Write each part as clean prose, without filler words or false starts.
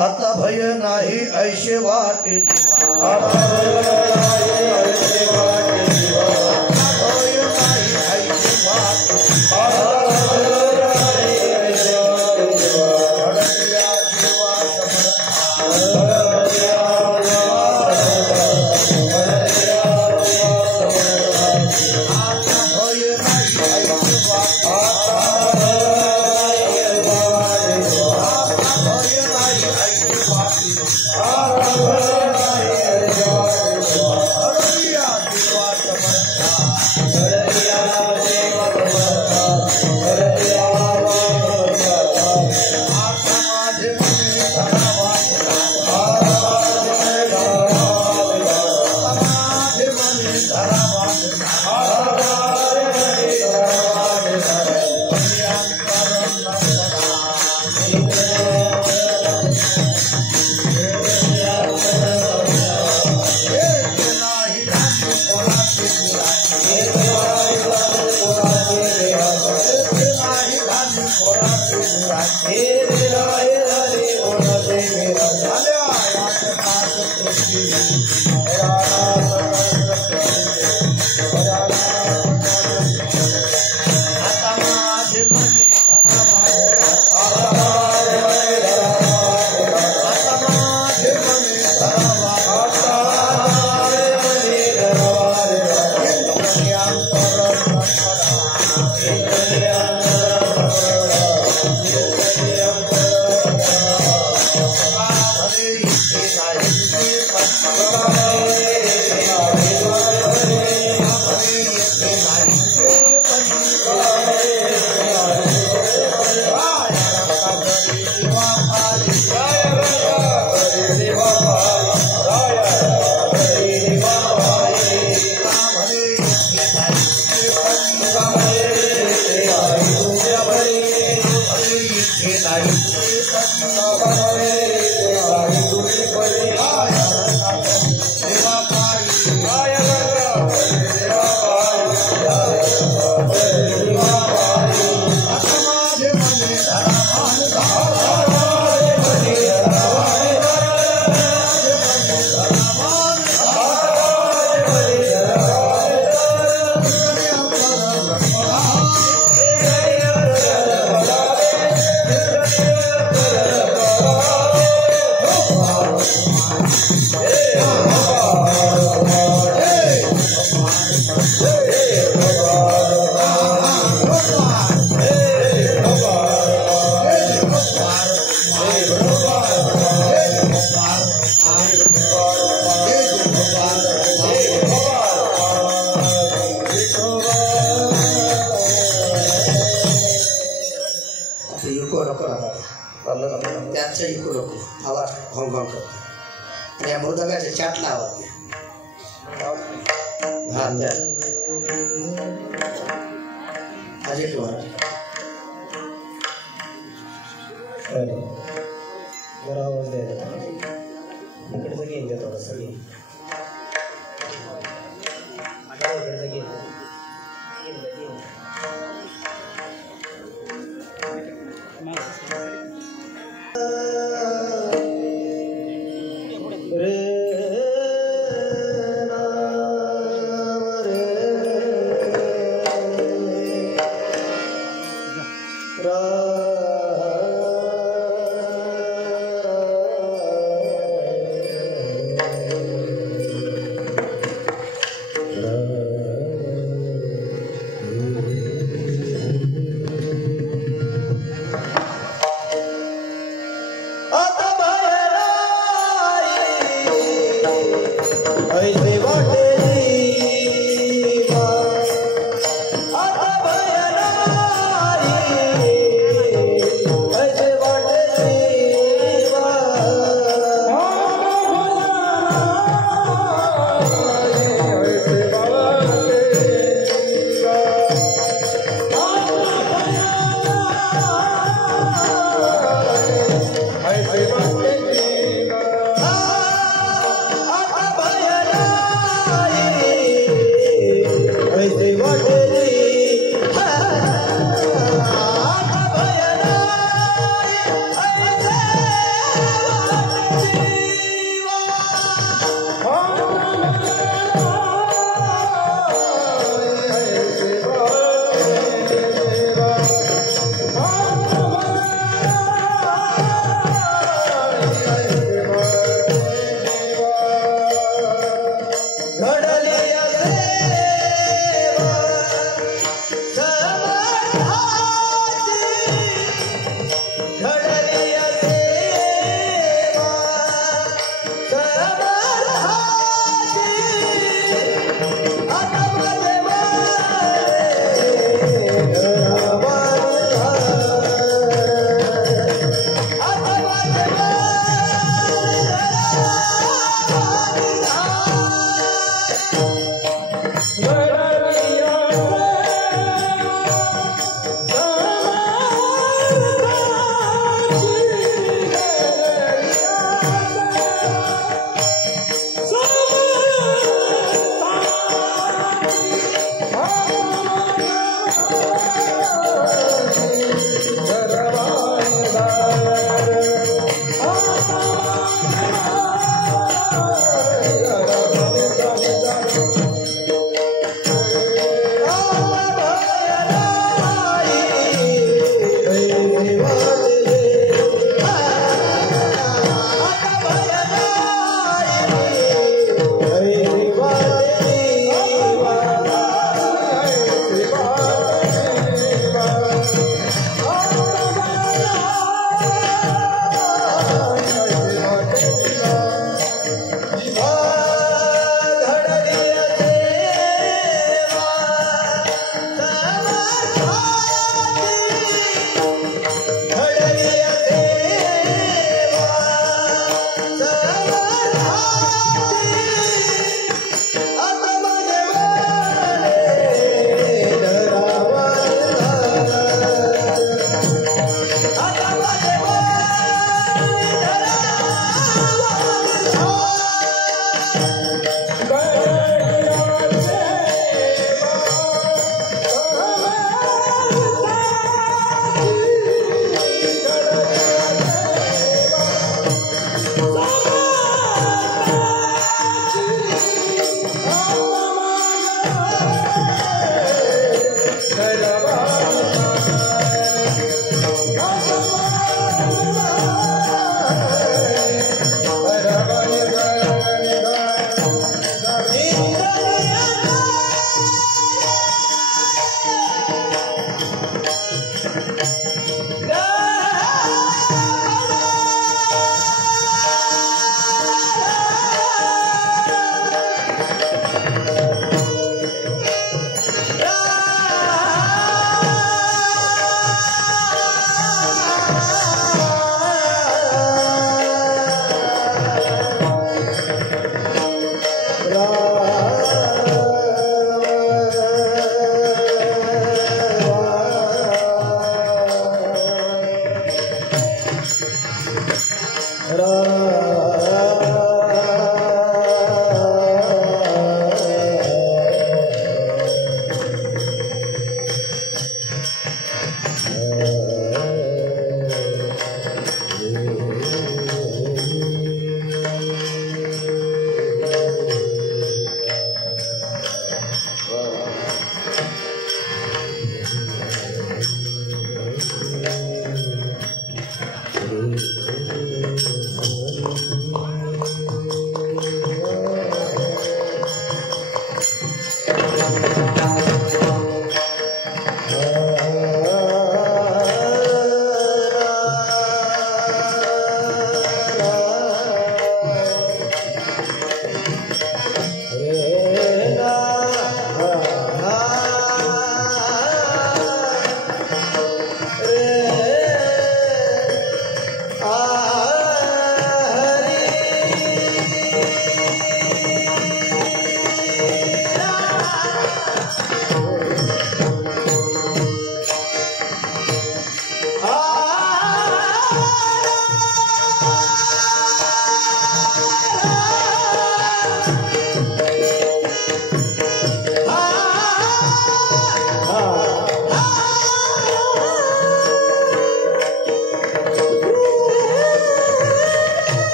आता भय नाही ऐशे वाटे आता भय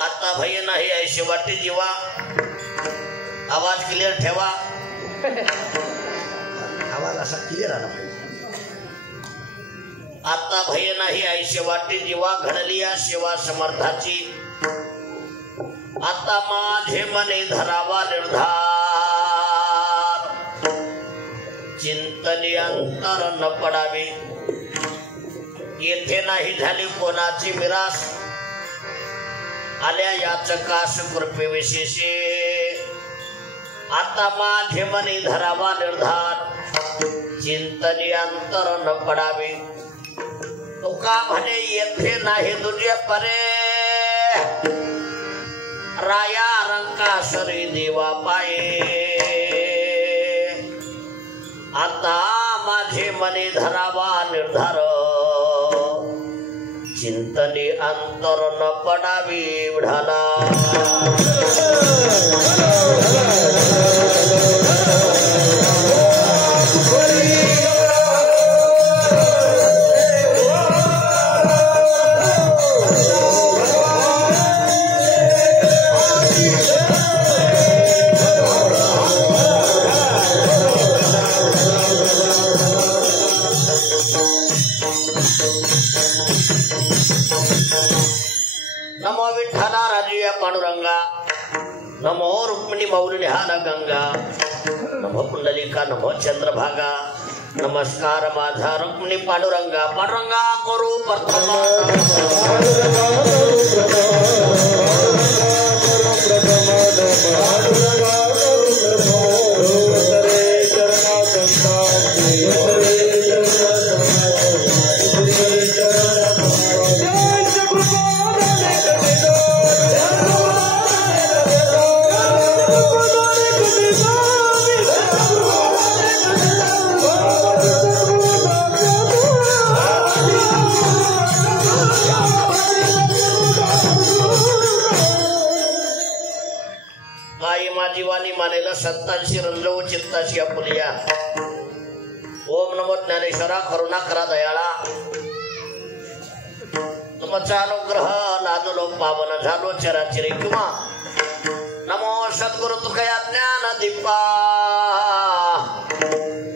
आता भय नाही ऐशी वाटे जीवा. आवाज क्लिअर ठेवा. आवाज असा क्लिअर आला पाहिजे. आता भय नाही ऐशी वाटे जीवा. घडली या शिवा समर्थाची. आता माझे मने धरावा निर्धार. चिंतनी अंतर न पडावे. येथे नाही झाली कोणाची मिरास. आल्या याचकास कृपे विशेषे. आता माझे मनी धरावा निर्धार. चिंतनी अंतर न पडावे. तुका म्हणे येथे नाही तुझे परे. राया रंकासरी देवा पाये. आता माझे मनी धरावा निर्धार. चिंतनी अंतर न पडावी विढाला. नमो विठ्ठला राजूया पांडुरंगा. नमो रुक्मिणी मौली निहाल गंगा. नमो पुंडलिका नमो चंद्रभागा. नमस्कार माझा रुक्मिणी पांडुरंगा. पांडुरंगा करू प्रथम. जीवानी मानेला सत्तांशी रंजवू चित्ताशी आपुलिया. ओम नमो ज्ञानेश्वरा करुणा करा दयाळा. तुमचा अनुग्रह लादलो पावन झालो चराचरी किंवा. नमो सद्गुरु तुकया ज्ञान दीपा.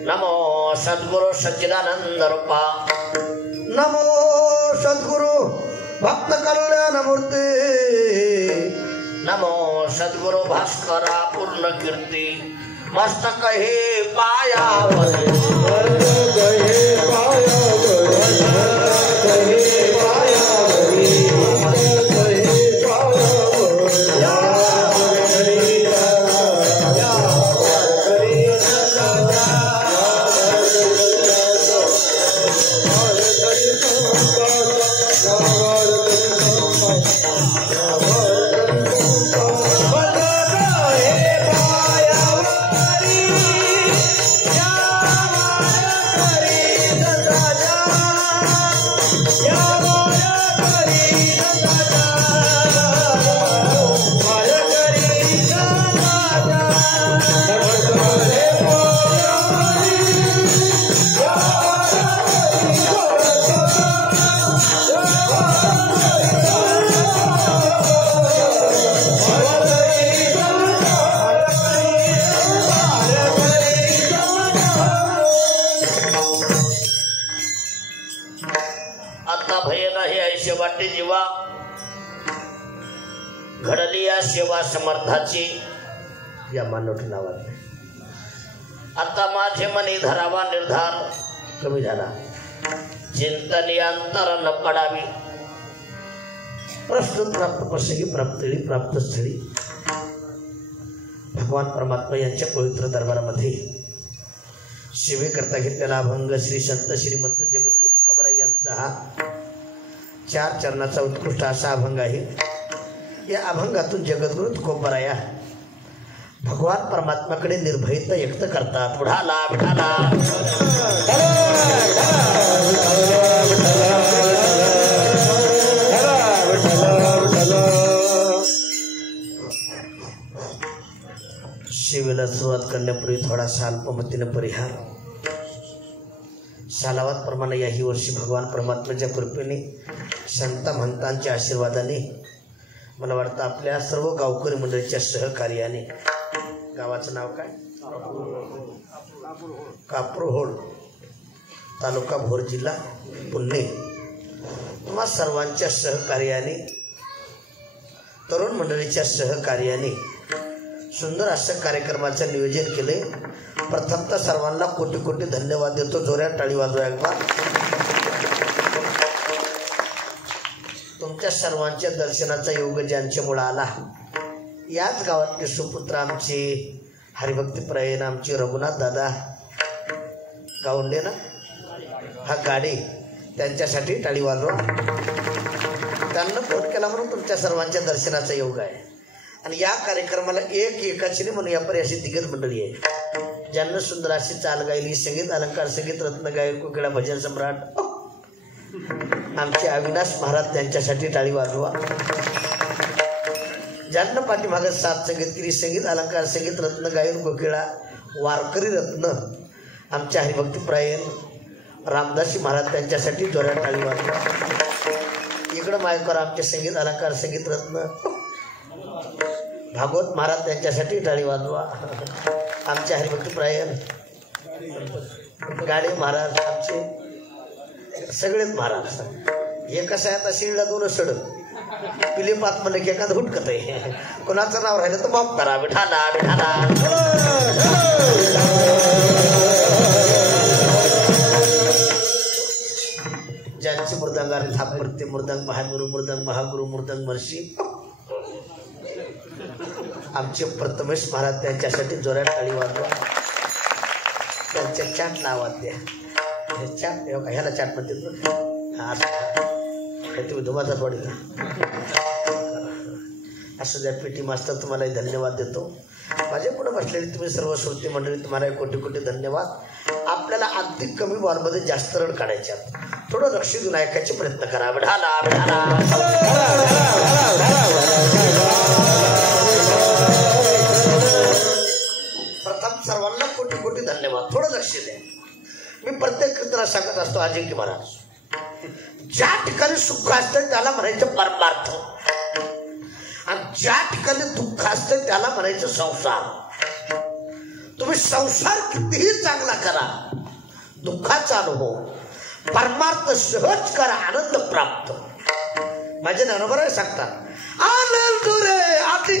नमो सद्गुरु सच्चिदानंद रूपा. नमो सद्गुरु भक्त कल्याण मूर्ती. नमो सद्गुरु भास्करा पूर्ण कीर्ती. मस्तक हे पायावर. राजा आता भय नाही ऐसे वाटे जीवा घडली या सेवा समर्थाची या मानोठ नावात आता माझे मनी धरावा निर्धार कमी झाला चिंतनी अंतर न पडावी प्रश्न प्राप्त प्रसंगी प्राप्त स्थळी भगवान परमात्मा यांच्या पवित्र दरबारामध्ये सेवेकरता घेतलेला अभंग श्री संत श्रीमंत जगद्गुरु तुकोबाराय यांचा हा 4 चरणाचा उत्कृष्ट असा अभंग आहे। या अभंगातून जगद्गुरु तुकोबाराया भगवान परमात्माकडे निर्भयता व्यक्त करतात। बुढाला विठाला सेवेला सुरुवात करण्यापूर्वी थोडासा अल्पमतीने परिहार सालावात प्रमाणे याही वर्षी भगवान परमात्म्याच्या कृपेने संत महंतांच्या आशीर्वादाने मला वाटतं आपल्या सर्व गावकरी मंडळीच्या सहकार्याने गावाचं नाव काय कापरोहोळ तालुका भोर जिल्हा पुणे तुम्हा सर्वांच्या सहकार्याने तरुण मंडळीच्या सहकार्याने सुंदर असं कार्यक्रमाचं नियोजन केले। प्रथमतः सर्वांना कोटी कोटी धन्यवाद देतो। जोरात टाळी वाजवा एकदा। तुमच्या सर्वांच्या दर्शनाचा योग ज्यांच्यामुळे आला याच गावातले सुपुत्र आमचे हरिभक्तीपरायण आमचे रघुनाथ दादा गावंडे ना हा गाडी त्यांच्यासाठी टाळी वाजवा। त्यांना फोन केला म्हणून तुमच्या सर्वांच्या दर्शनाचा योग आहे आणि या कार्यक्रमाला एकाचीने म्हणून यापरी अशी तिघच मंडळी आहे ज्यांना सुंदर अशी चाल गायली संगीत अलंकार संगीत रत्न गायक कोकिळा भजन सम्राट आमचे अविनाश महाराज त्यांच्यासाठी टाळी वाजवा। ज्यांना पाठीमागं साथ संगीत केली संगीत अलंकार संगीत रत्न गायन कोकिळा वारकरी रत्न आमच्या हरिभक्तीपरायण रामदासी महाराज त्यांच्यासाठी जोरात टाळी वाजवा। इकडं मायकर आमचे संगीत अलंकार संगीत रत्न भागवत महाराज त्यांच्यासाठी टाळी वाजवा। आमचे हरिभक्तीपरायण गाडे महाराज आमचे सगळेच महाराज हे कसं आहे आता शिळला 2 सड पिले पाच म्हणलं की एखादं हुटकत आहे कोणाचं नाव राहिलं तर माफ करा विठाला विठाला। ज्यांची मृदंगारी थाप पडते मृदंग महागुरु मृदंग महर्षी आमचे प्रथमेश महाराज त्यांच्यासाठी जोरात टाळी वाजवा। त्यांच्या चाट नावात द्या चाट ह्याला चाट म्हणते हा तुम्ही धुमाचा वाढीला असं द्या। पेटी मास्तर तुम्हालाही धन्यवाद देतो। माझ्या पुढे बसलेली तुम्ही सर्व श्रोते मंडळी तुम्हाला कोटी कोटी धन्यवाद। आपल्याला अगदी कमी बॉलमध्ये जास्त रन काढायचे थोडं लक्ष देऊन ऐकायचे प्रयत्न करा। विठाला विठाला प्रथम सर्वांना कोटी कोटी धन्यवाद। थोडं लक्ष द्या। मी प्रत्येक कीर्तनात सांगत असतो अजिंक्य महाराज ज्या ठिकाणी सुख असतं त्याला म्हणायचं परमार्थ आणि ज्या ठिकाणी दुःख असतं त्याला म्हणायचं संसार। तुम्ही संसार कितीही चांगला करा दुःखाचा अनुभव परमार्थ सहज करा आनंद प्राप्त। माझे नवरा सांगतात आनंद रे आधी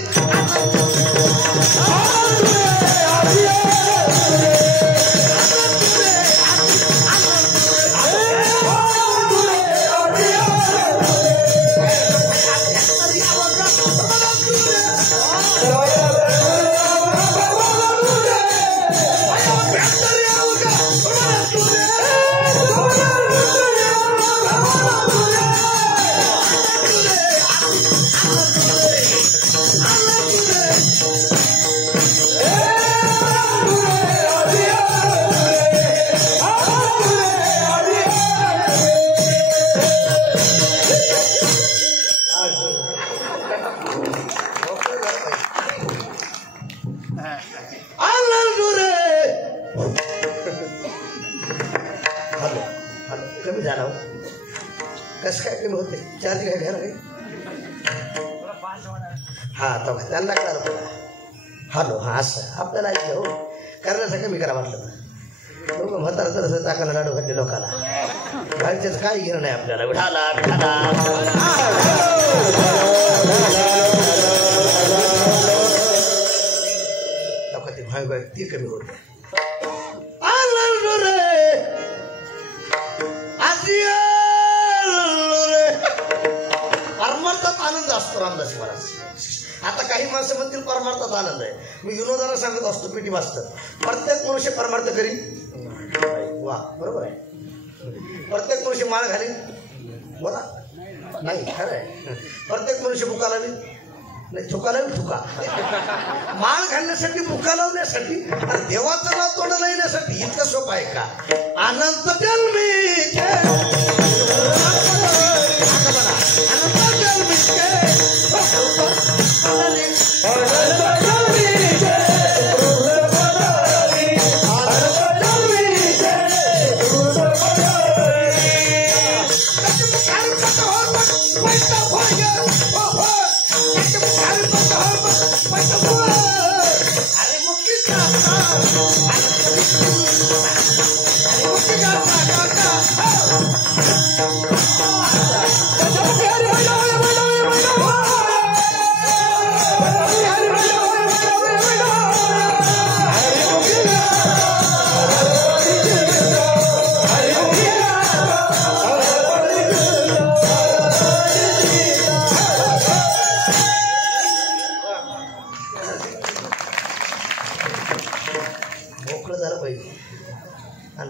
कमी झाला कसं काय कमी होते चार्ज काय घ्या हा तर त्यांना कळालं हॅलो हा असं आपल्याला हो करण्याचं कमी करा म्हटलं म्हातारा तर टाकायला लाडू घातले लोकांना घरच्याच काय घेणं नाही आपल्याला. विठाला विठाला ते भाई भाई ते कमी होत परमार्थात आनंद असतो रामदास महाराज. आता काही माणसं म्हणतील परमार्थात आनंद आहे. मी विनोदाला सांगत असतो पेटी वाचतात प्रत्येक मनुष्य परमार्थ करीन. वा बरोबर आहे. प्रत्येक मनुष्य माळ घालीन बोला नाही खरं आहे. प्रत्येक मनुष्य बुका लावीन नाही थुका लावीन थुका. माळ घालण्यासाठी बुका लावण्यासाठी आणि देवाचं नाव तोंडाला येण्यासाठी इतकं सोपं आहे का. अनंत जन्मीचे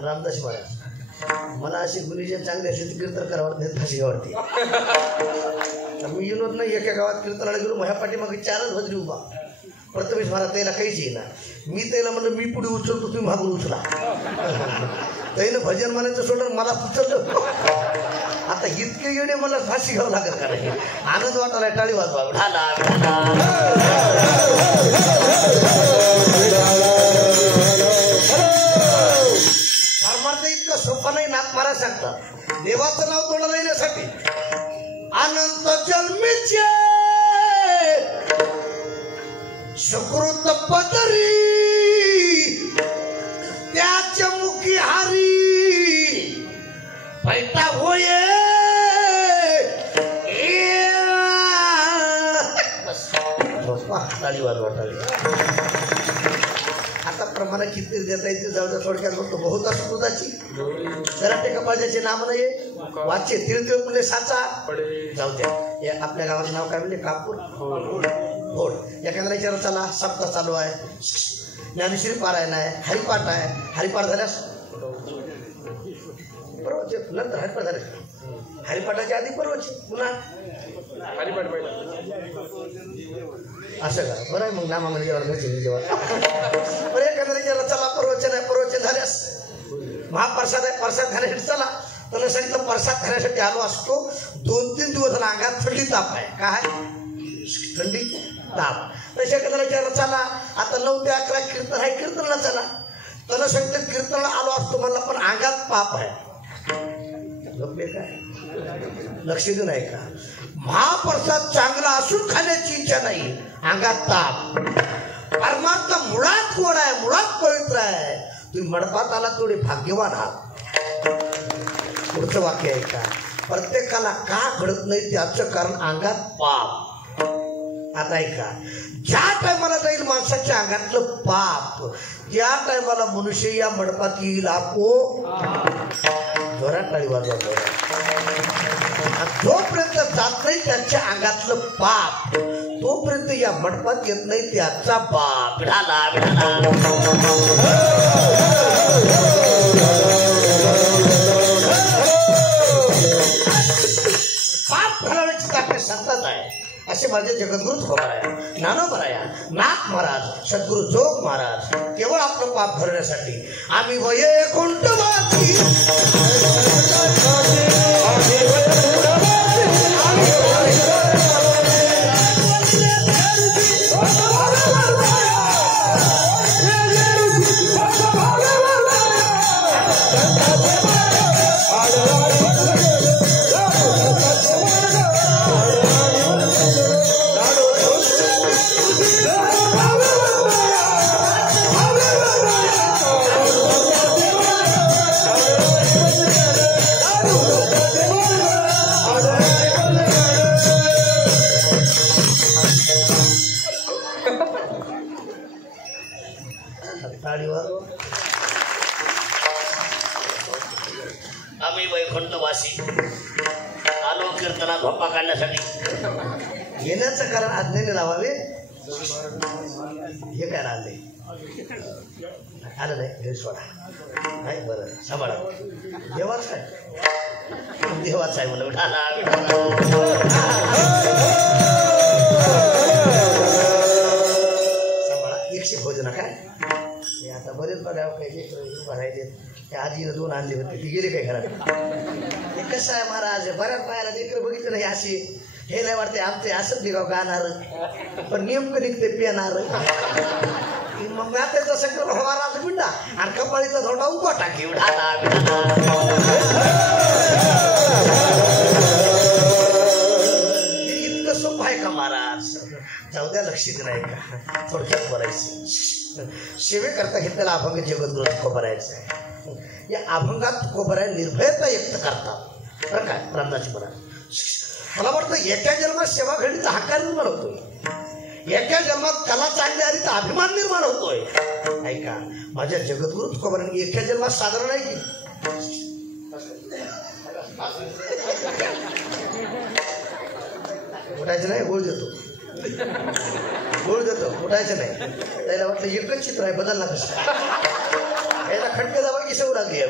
रामदास महाराज मला अशी गुरुजी चांगली असेल ती कीर्तन करावं नाही फाशीवरती. मी विनोद नाही एका गावात कीर्तनाला गेलो माझ्या पाठीमागे 4च भजरी उभा. प्रथमेश महाराज त्याला काहीच येईना. मी त्याला म्हणलं मी पुढे उचलतो तुम्ही मागून उचला. त्यानं भजन म्हणायचं सोडून मला उचललं. आता इतके येणे मला फाशी घ्यावं लागत का नाही. आनंद वाटायला टाळी वाजवा. परमार्थ इतकं सोपं नाही. नाथ महाराज सांगतात देवाचं नाव तोंडाला येण्यासाठी अनंत जन्मीचे सुकृत पदरी त्याच्या मुखी हारी पैता होये. टाळी वाजवा टाळी. आता प्रमाणे किती देता येते जाऊ द्या. थोडक्यात बघतो बहुता सुकृताची घराटे कपाळाचे नाम नाही वाचे तिळतिळ म्हणजे साचा जाऊ द्या. आपल्या गावाचं नाव काय म्हणजे कापूर होड. एखाद्याला विचार चला सप्ताह चालू आहे ज्ञानेश्वरी पारायण आहे हरिपाठ आहे. हरिपाठ झाल्यास परवाचे नंतर हरिपाठ झाले. हरिपाठाच्या आधी परवाचे पुन्हा हरिपाठ असं करा बरं आहे. मग नामामध्ये जेव्हा बरं एखाद्याला विचारलं चला परवचन आहे परवचन झाल्यास महाप्रसाद आहे प्रसाद खाण्यासाठी चला. त्याला सांगितलं प्रसाद खाण्यासाठी आलो असतो. 2-3 दिवस अंगात थंडी ताप आहे. काय थंडी ताप. तशा एखाद्याला विचारलं चला आता 9 ते 11 कीर्तन आहे कीर्तनला चला. त्याला सांगितलं कीर्तनला आलो असतो मला पण अंगात पाप आहे. काय लक्ष देऊन आहे का. महाप्रसाद चांगला असून खाण्याची इच्छा नाही अंगात ताप. परमार्थ मुळात गोड आहे मुळात पवित्र आहे. तुम्ही मंडपात आला थोडे भाग्यवान आहात. पुढचं वाक्य आहे का प्रत्येकाला का घडत नाही त्याचं कारण अंगात पाप. आता ऐका ज्या टायमाला जाईल माणसाच्या अंगातलं पाप त्या टायमाला मनुष्य या मंडपात येईल. जोरात टाळी वाजवा. जोपर्यंत जात नाही त्याच्या अंगातलं पाप तोपर्यंत या मंडपात येत नाही त्याचा बाप. पाप घालवण्याची ताकद सांगतात आहे असे माझे जगद्गुरु थोराया ज्ञानोबराया नाथ महाराज सद्गुरु जोग महाराज केवळ आपलं पाप भरण्यासाठी आम्ही वैकुंठवासी कीर्तना झोपा काढण्यासाठी येण्याचं कारण आज्ञेने लावावे हे काय राहिले आलं नाही हे सोडा नाही बरं सांभाळा देवाच काय देवाच आहे म्हणून सांभाळा एकशे भोजन काय हे आता बरेच बघा काही भरायचे ते आजीनं 2 आणले होते ती गेली काय घरात हे कसं आहे महाराज बऱ्याच बाहेर लेकरं बघितलं नाही अशी हे नाही वाटते आमचे असंच निघाव गाणार पण नेमकं निघते पिणार मग मी आता सगळं महाराज बिंडा आणि कपाळीचा धोंडा उभा टाकी इतकं सोपं आहे का महाराज जाऊ द्या लक्षित नाही का थोडक्यात बोलायचं सेवेकरता घेतलेला अभंग जगद्गुरू तुकोबरायचं आहे या अभंगात तुकोबराय निर्भयता व्यक्त करतात बरं काय रामदास महाराज मला वाटतं एका जन्मात सेवा घडीचा हक्कार निर्माण होतोय एका जन्मात कला चांगली आली तर अभिमान निर्माण होतोय ऐका माझ्या जगद्गुरू तुकोबराने एका जन्मात साधारण आहे की उठायचं नाही गोळ देतो उठायचं नाही त्याला वाटलं एकच चित्र आहे बदलला कसं याला खटके दाबा की सवड लागली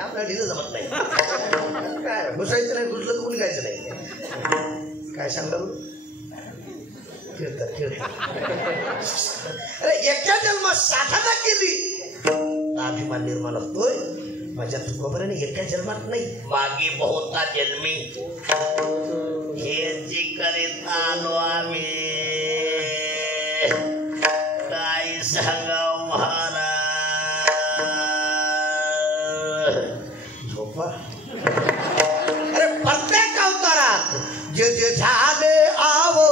आपल्याला ढिलं जमत नाही काय घुसायचं नाही घुसलं तर कोणी गायचं नाही काय सांगलं फिरतात अरे एका जन्मात साधना केली अभिमान निर्माण होतोय माझ्या तुकोबराने एका जन्मात नाही मागे बहुता जन्मी हे करीत आलो आम्ही काय सांगाव महाराज झोपा अरे प्रत्येक अवतारात जे जे झाले आवो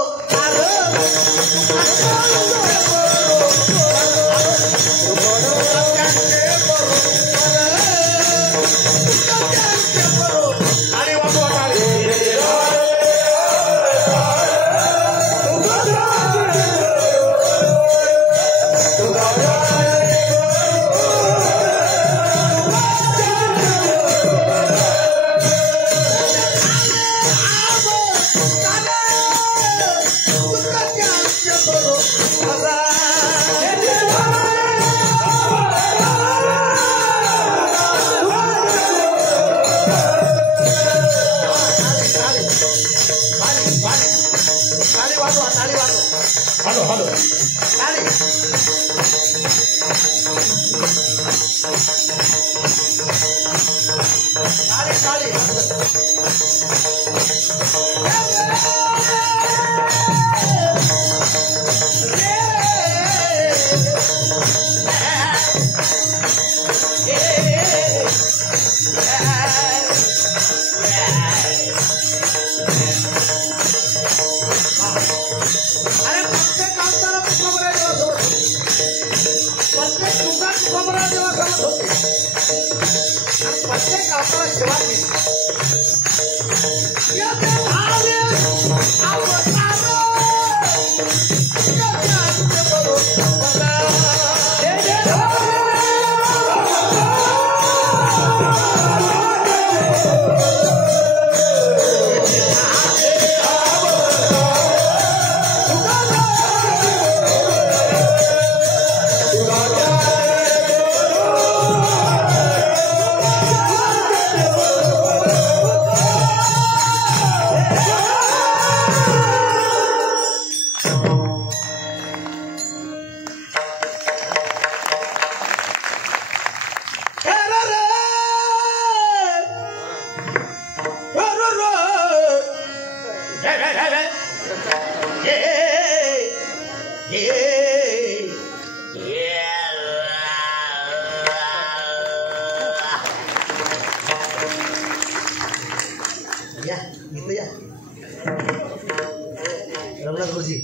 रमनाथ गुरुजी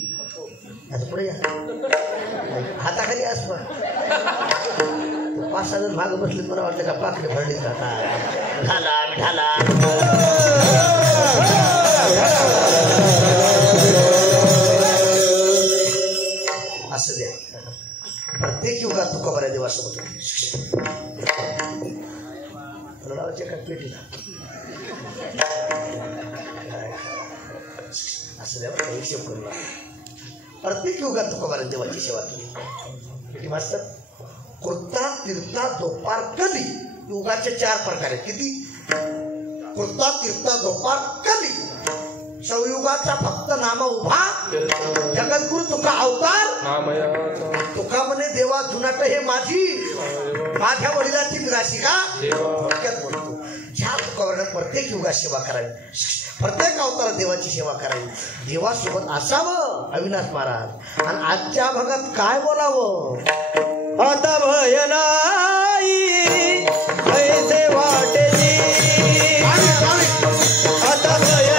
आता पुढे या हाताखाली आस 5-6 जण मागं बसले मला वाटलं का पाकडे भरली ढाला ढाला प्रत्येक युगात तुकोबाऱ्या देवासोबत लावायचे का पेटीला असं द्यावं काही हिशोब करू लागला. प्रत्येक युगात तुकोबाऱ्या देवाची सेवा केली. मास्तर कृता तीर्था दोपार कली युगाचे 4 प्रकार आहेत. किती? कृता तीर्था दोपार कली. शवयुगाचा फक्त नाम उभा जगद्गुरु तुका अवतार तुका म्हणे देवा जुनाट हे माझी माझ्या वडिलांची विराशिका थोडक्यात बोलतो. ह्या तुकावरनं प्रत्येक युगात सेवा करावी, प्रत्येक अवतार देवाची सेवा करावी, देवासोबत असावं. अविनाश महाराज आणि आजच्या भागात काय बोलावं? आता भय नाही पैसे वाटेली आता भय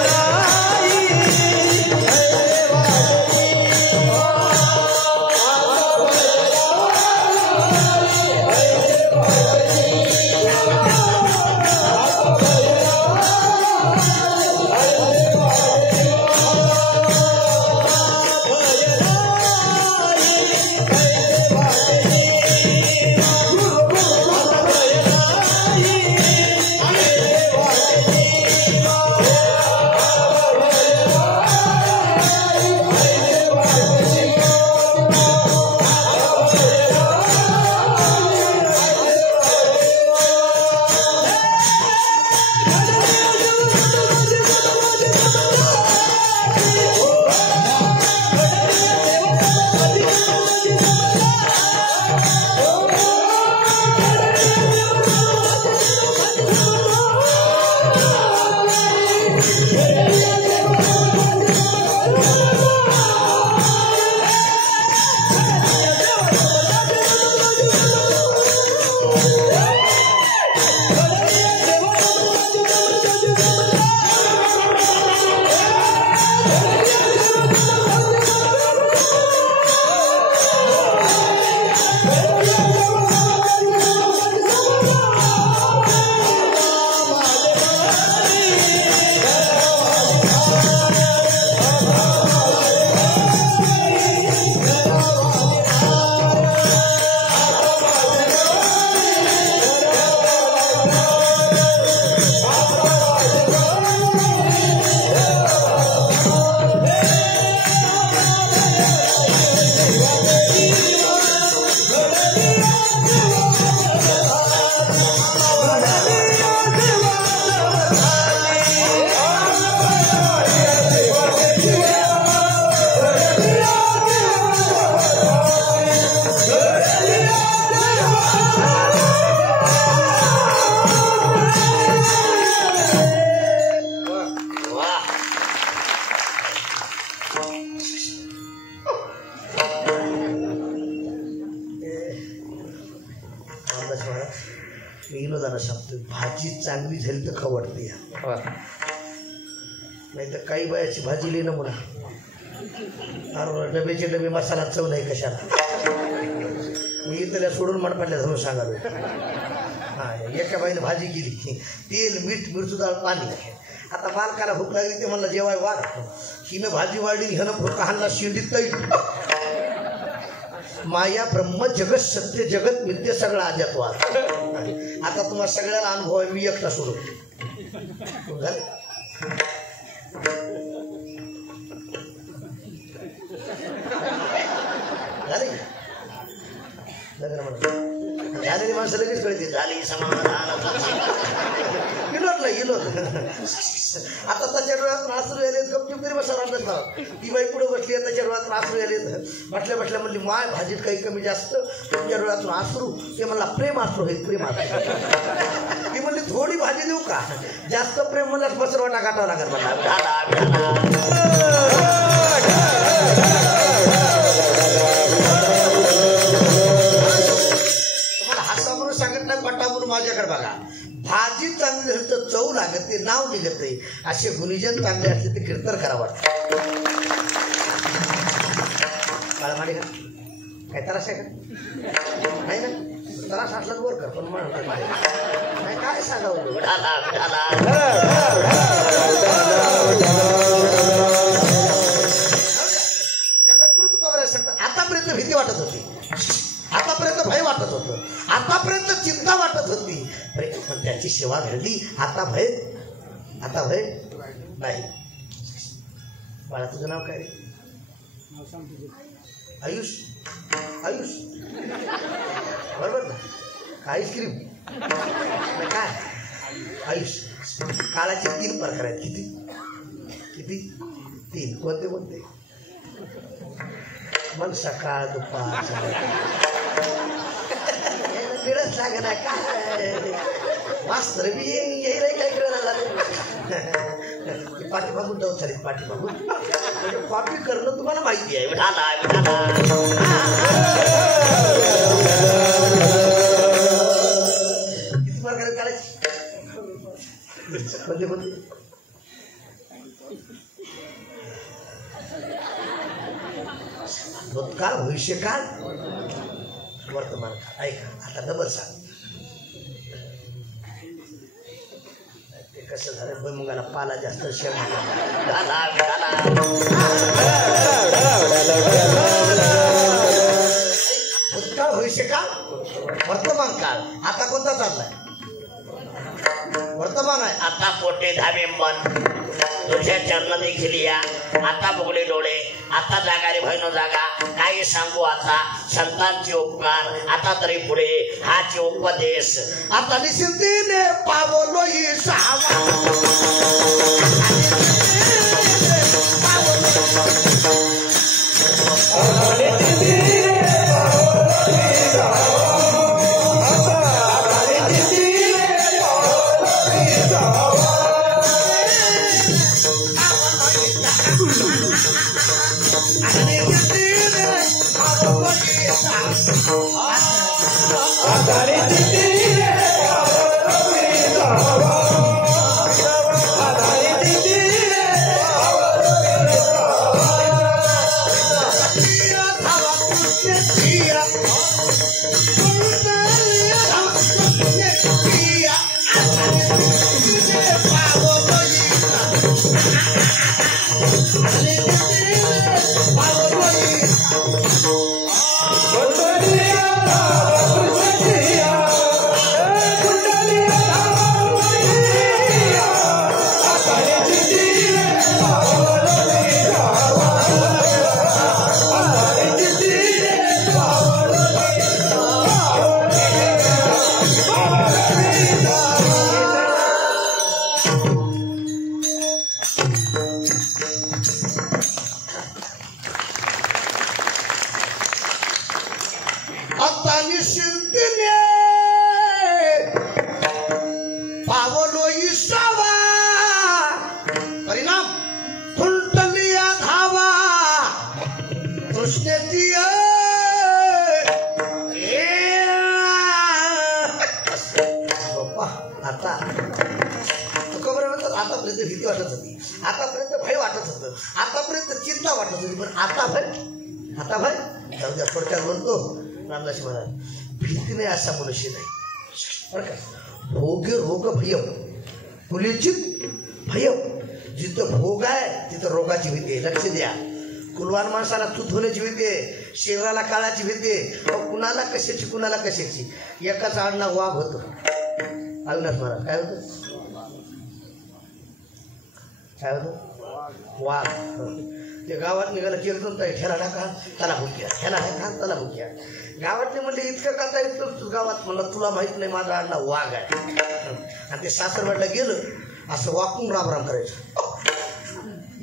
भाजी चांगली झाली तर खवडते, नाही तर काही बायाची भाजी लिहिणं म्हणा अरे डबेचे डबे मसाला चव नाही कशाला. मी इथल्या सोडून म्हणपाटल्या म्हणून सांगावे. हा एका बाईने भाजी केली, तेल मीठ मिरचू डाळ पाणी. आता मालकाला भूक लागली ते म्हणलं जेवाय वाढ. हिनं भाजी वाढली, ह्यानं भूक हाणला शिंडीत तैल. माया ब्रह्म जगत सत्य जगत मिथ्य सगळं अजातवाद. आता तुम्हाला सगळ्याला अनुभव आहे, मी एकटा सोडून झाले. झालेली माणसं लगेच कळते झाली समाधान. आता त्याच्या डोळ्यातून आसरू आले, गपचूप तरी बसा राहतात. ती बाई पुढे बसली, त्याच्या डोळ्यातून आसरू आले. म्हटल्या म्हटल्या म्हणली माय भाजीत काही कमी जास्त, तुमच्या डोळ्यातून आसरू. ते म्हणला प्रेम आसरू हे प्रेम आसरू. ती म्हणली थोडी भाजी देऊ का? जास्त प्रेम म्हणल्यास बसरवाटा काटावा लागत म्हणला. माझ्याकडे बघा, भाजी चांगली झाली तर चव लागते, नाव निघते. असे गुणीजन चांगले असले ते कीर्तन करावं वाटतं. काळमाडी का काय त्रास आहे का? नाही ना, त्रास असलाच वर कर. पण नाही काय सांगावं. जगद्गुरु तुका आतापर्यंत भीती वाटत होती. भय वाटत होतं, आतापर्यंत चिंता वाटत होती, पण त्याची सेवा घडली. आता भय नाही. बाळा तुझं नाव काय रे? आयुष. आयुष बरोबर ना? आईस्क्रीम काय? आयुष. काळाचे 3 प्रकार आहेत. किती 3. कोणते? मन सकाळ दुपार कळच लागे ना काय मास्तर बी येईल काय कळायला पाठीमागून जाऊ चालेल. पाठीमागून म्हणजे कॉपी करणं तुम्हाला माहिती आहे. किती प्रकारे काढायचे? कोणते? भूतकाळ, भविष्यकाळ, वर्तमान काळ. ऐका आता डबल सांग. ते कसं झालं, भुईमुगाला पाला जास्त शेण भूतकाळ, भविष्यकाळ, वर्तमान काळ. आता कोणता चाललाय? वर्तमान आहे. आता कोटे धावे मन तुझ्या चरण देखील या. आता बुगले डोळे, आता जागा रे भय न जागा. काही सांगू आता संतांचे उपकार, आता तरी पुढे हाचे उपदेश. आता निश्चिंतीने पावलो ही सावा. आतापर्यंत भीती वाटत होती, आतापर्यंत भय वाटत होतं, आतापर्यंत चिंता वाटत होती, पण आता भय जाऊ द्या. थोडक्यात बोलतो रामदास महाराज, भीती नाही असा मनुष्य नाही बरं का. भोग रोग भयम कुलिचित भयम. जिथं भोग आहे तिथं रोगाची भीती आहे. लक्ष द्या. कुलवान माणसाला तूत होण्याची भीती आहे, शरीराला काळाची भीती आहे. कुणाला कशाची कुणाला कशाची. एकाच आडना वाघ होतो. अविनाश महाराज काय होतं? काय होतं? वाघ. ते गावात निघालं की एकदम ह्याला टाका त्याला भुक्या, ह्याला टाका त्याला भुक्या. गावातले म्हणले इतकं करता येतं गावात. म्हणलं तुला माहित नाही माझा आडना वाघ आहे. आणि ते सासरवाडला गेलं असं वाकून राम करायचं.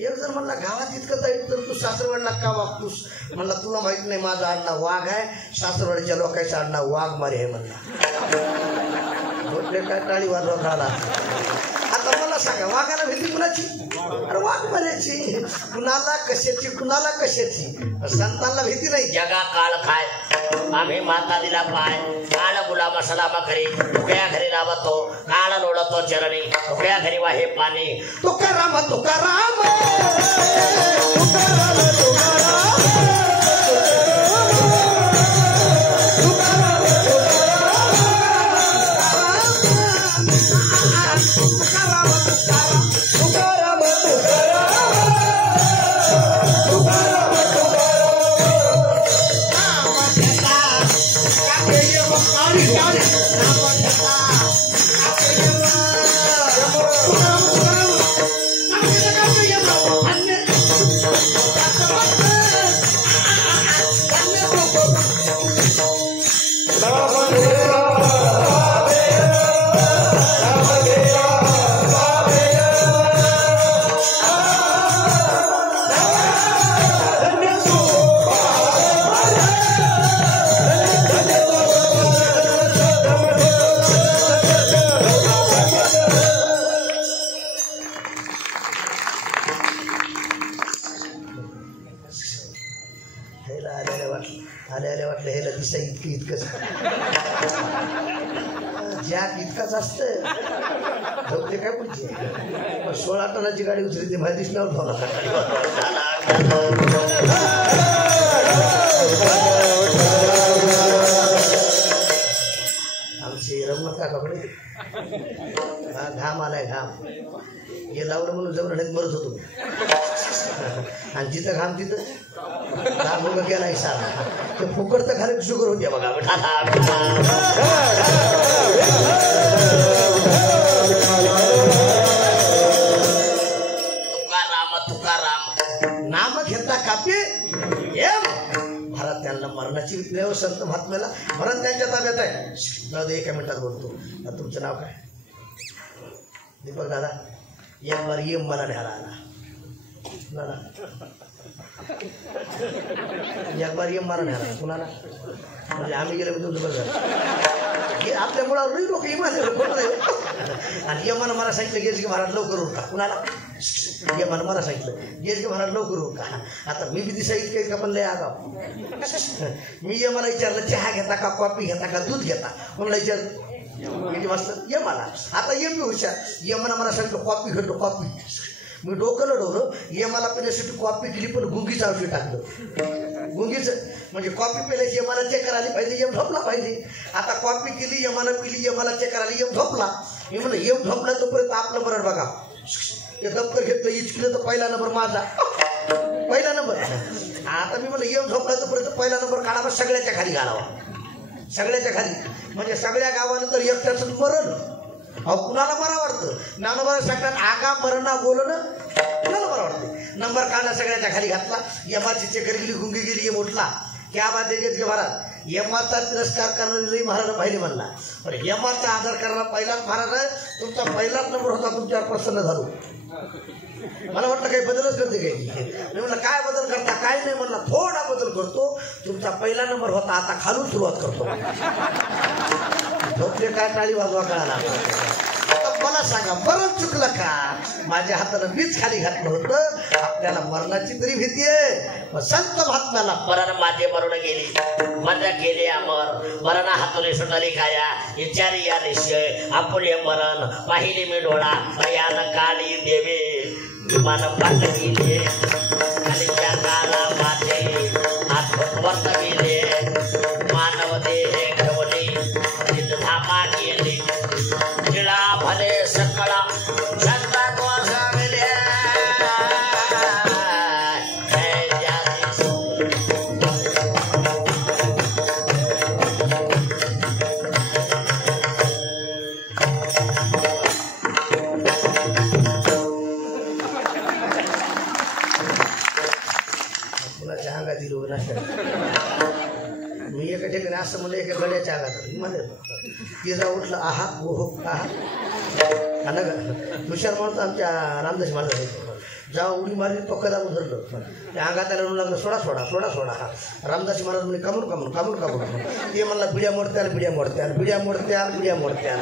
एक जर म्हणला गावात इतकं जाईल तर तू सासरवाडला का वागतोस? म्हणला तुला माहित नाही माझा आडना वाघ आहे, सासरवाडीच्या लोकांचा आडना वाघ मारे आहे म्हणला. काय टाळी वाजवत राहिला. आता मला सांगा, वाघाला भीती कुणाची? अरे वाघ मारायची. कुणाला कशाची कुणाला कशाची. संतांना भीती नाही. जगा काळ खाय आम्ही माता दिला पाय. काळ गुलाम सलामा करी तुकड्या घरी रावतो. काळ लोळतो चरणी तुकड्या घरी वाहे पाणी. तुकाराम तुकाराम आल्या वाटलं ह्याला दिसा इतकंच जॅक इतकाच असतं झोपले काय पुढचे 16 टनाची गाडी उचली ते माहितीच नव्हतं आमचे रमण काकाकडे घाम आलाय घाम हे लावलं म्हणून जमून मरत होतो आणि जिथं घाम तिथं घाम उगा गेलाय सारा ते फुकट तर खाली शुगर होते बघा तुकाराम नाम घेतला कापी भारत त्यांना मरणाची विप्लव संत महात्म्याला मरण त्यांच्या ताब्यात आहे जाऊ दे 1 मिनिटात बोलतो तुमचं नाव काय दीपक दादा एक बार ये मला न्यायला आला एक बार ये मला न्यायला कुणाला म्हणजे आम्ही गेलो तुमचं बरं झालं आपल्या मुलावर लई लोक इमान आणि यमानं मला सांगितलं गेज की महाराज लवकर उरका कुणाला यमानं मला सांगितलं गेज की महाराज लवकर उरका आता मी बी दिसा इतकं का पण लय आगाव मी यमाला विचारलं चहा घेता का कॉफी घेता का दूध घेता म्हणलं विचार वाजता ये मला आता ये मी हुशार यमानं मला सांगितलं कॉफी घेतो कॉफी मी डोकं लढवलं यमाला पिण्यासाठी कॉफी केली पण गुंगीचं औषध टाकलं गुंगीचं म्हणजे कॉफी पिल्याची यमाला चक्कर आली पाहिजे यम झोपला पाहिजे आता कॉफी केली यमाला पिली यमाला चक्कर आली यम झोपला मी म्हणलं यम झोपला तोपर्यंत आपलं बरं बघा ते दप्तर घेतलं इचकिलं तर पहिला नंबर माझा पहिला नंबर आता मी म्हणलं यम झोपला तोपर्यंत पहिला नंबर काढावा सगळ्याच्या खाली घालावा सगळ्याच्या खाली म्हणजे सगळ्या गावानं तर एकट्याच मरण अहो कुणाला बरं वाटतं नानोबा सांगतात आगा मरणा बोलणं कुणाला बरं वाटतं नंबर काढला सगळ्याच्या खाली घातला यमाची चक्कर गेली गुंगी गेली यम उठला क्या बात देत के महाराज यमाचा तिरस्कार करणारी महाराज पाहिले म्हणला पण यमाचा आदर करणारा पहिलाच महाराज आहे तुमचा पहिलाच नंबर होता तुमच्यावर प्रसन्न झालो मला वाटलं काही बदलच करते काही मी म्हणलं काय बदल करता काय नाही म्हणला थोडा बदल करतो तुमचा पहिला नंबर होता आता खालून सुरुवात करतो झोपले काय टाळी वाजवा कळाला आता मला सांगा बरं चुकलं का माझ्या हातानं मीच खाली घातलं होतं आपल्याला मरणाची तरी भीती आहे संत महात्म्याला मरण माझे मरून गेली मजा केले अमर मरण हातोले सुटाली काया विचारी या निश्चय आपुले मरण पाहिले मी डोळा भयान काळी देवे विमान पातळी दे खाली त्या काला माते आत्मवर्त गेले मानव देह ठेवले धामा गेले तिळा भले सकळा संता गोसाविले मी एका ठिकाणी असं म्हणलं एका गड्याच्या आगात म्हणले तिचा उठलं आहा हो आहा हुशार म्हणतो आमच्या रामदास महाराज जेव्हा उडी मारली तो कदामून धरलं त्या अंगात त्याला म्हणून लागलं सोडा सोडा सोडा सोडा हा रामदास महाराज म्हणजे कामून कामून कामून कामून ते म्हणला बिड्या मोडत्या बिड्या मोडत्या बिड्या मोडत्या बिड्या मोडत्या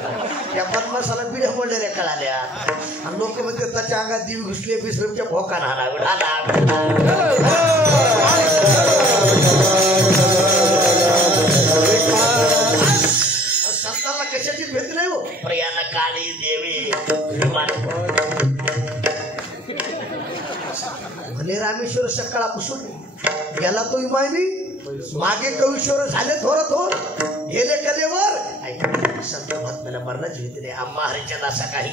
त्या बदमासाला बिड्या मोडलेल्या कळाल्या आणि लोक म्हणते त्याच्या अंगात दिवी घुसले बिसरमच्या भोका संतांना कशाचीच भेट नाही हो प्रियान काळी देवी म्हणे रामेश्वर सकाळपासून गेला तो इमायनी मागे कवीश्वर झाले थोर थोर गेले कलेवर संत महात्म्याला मरणाची भीती नाही आम्हा हरीच्या दासा काही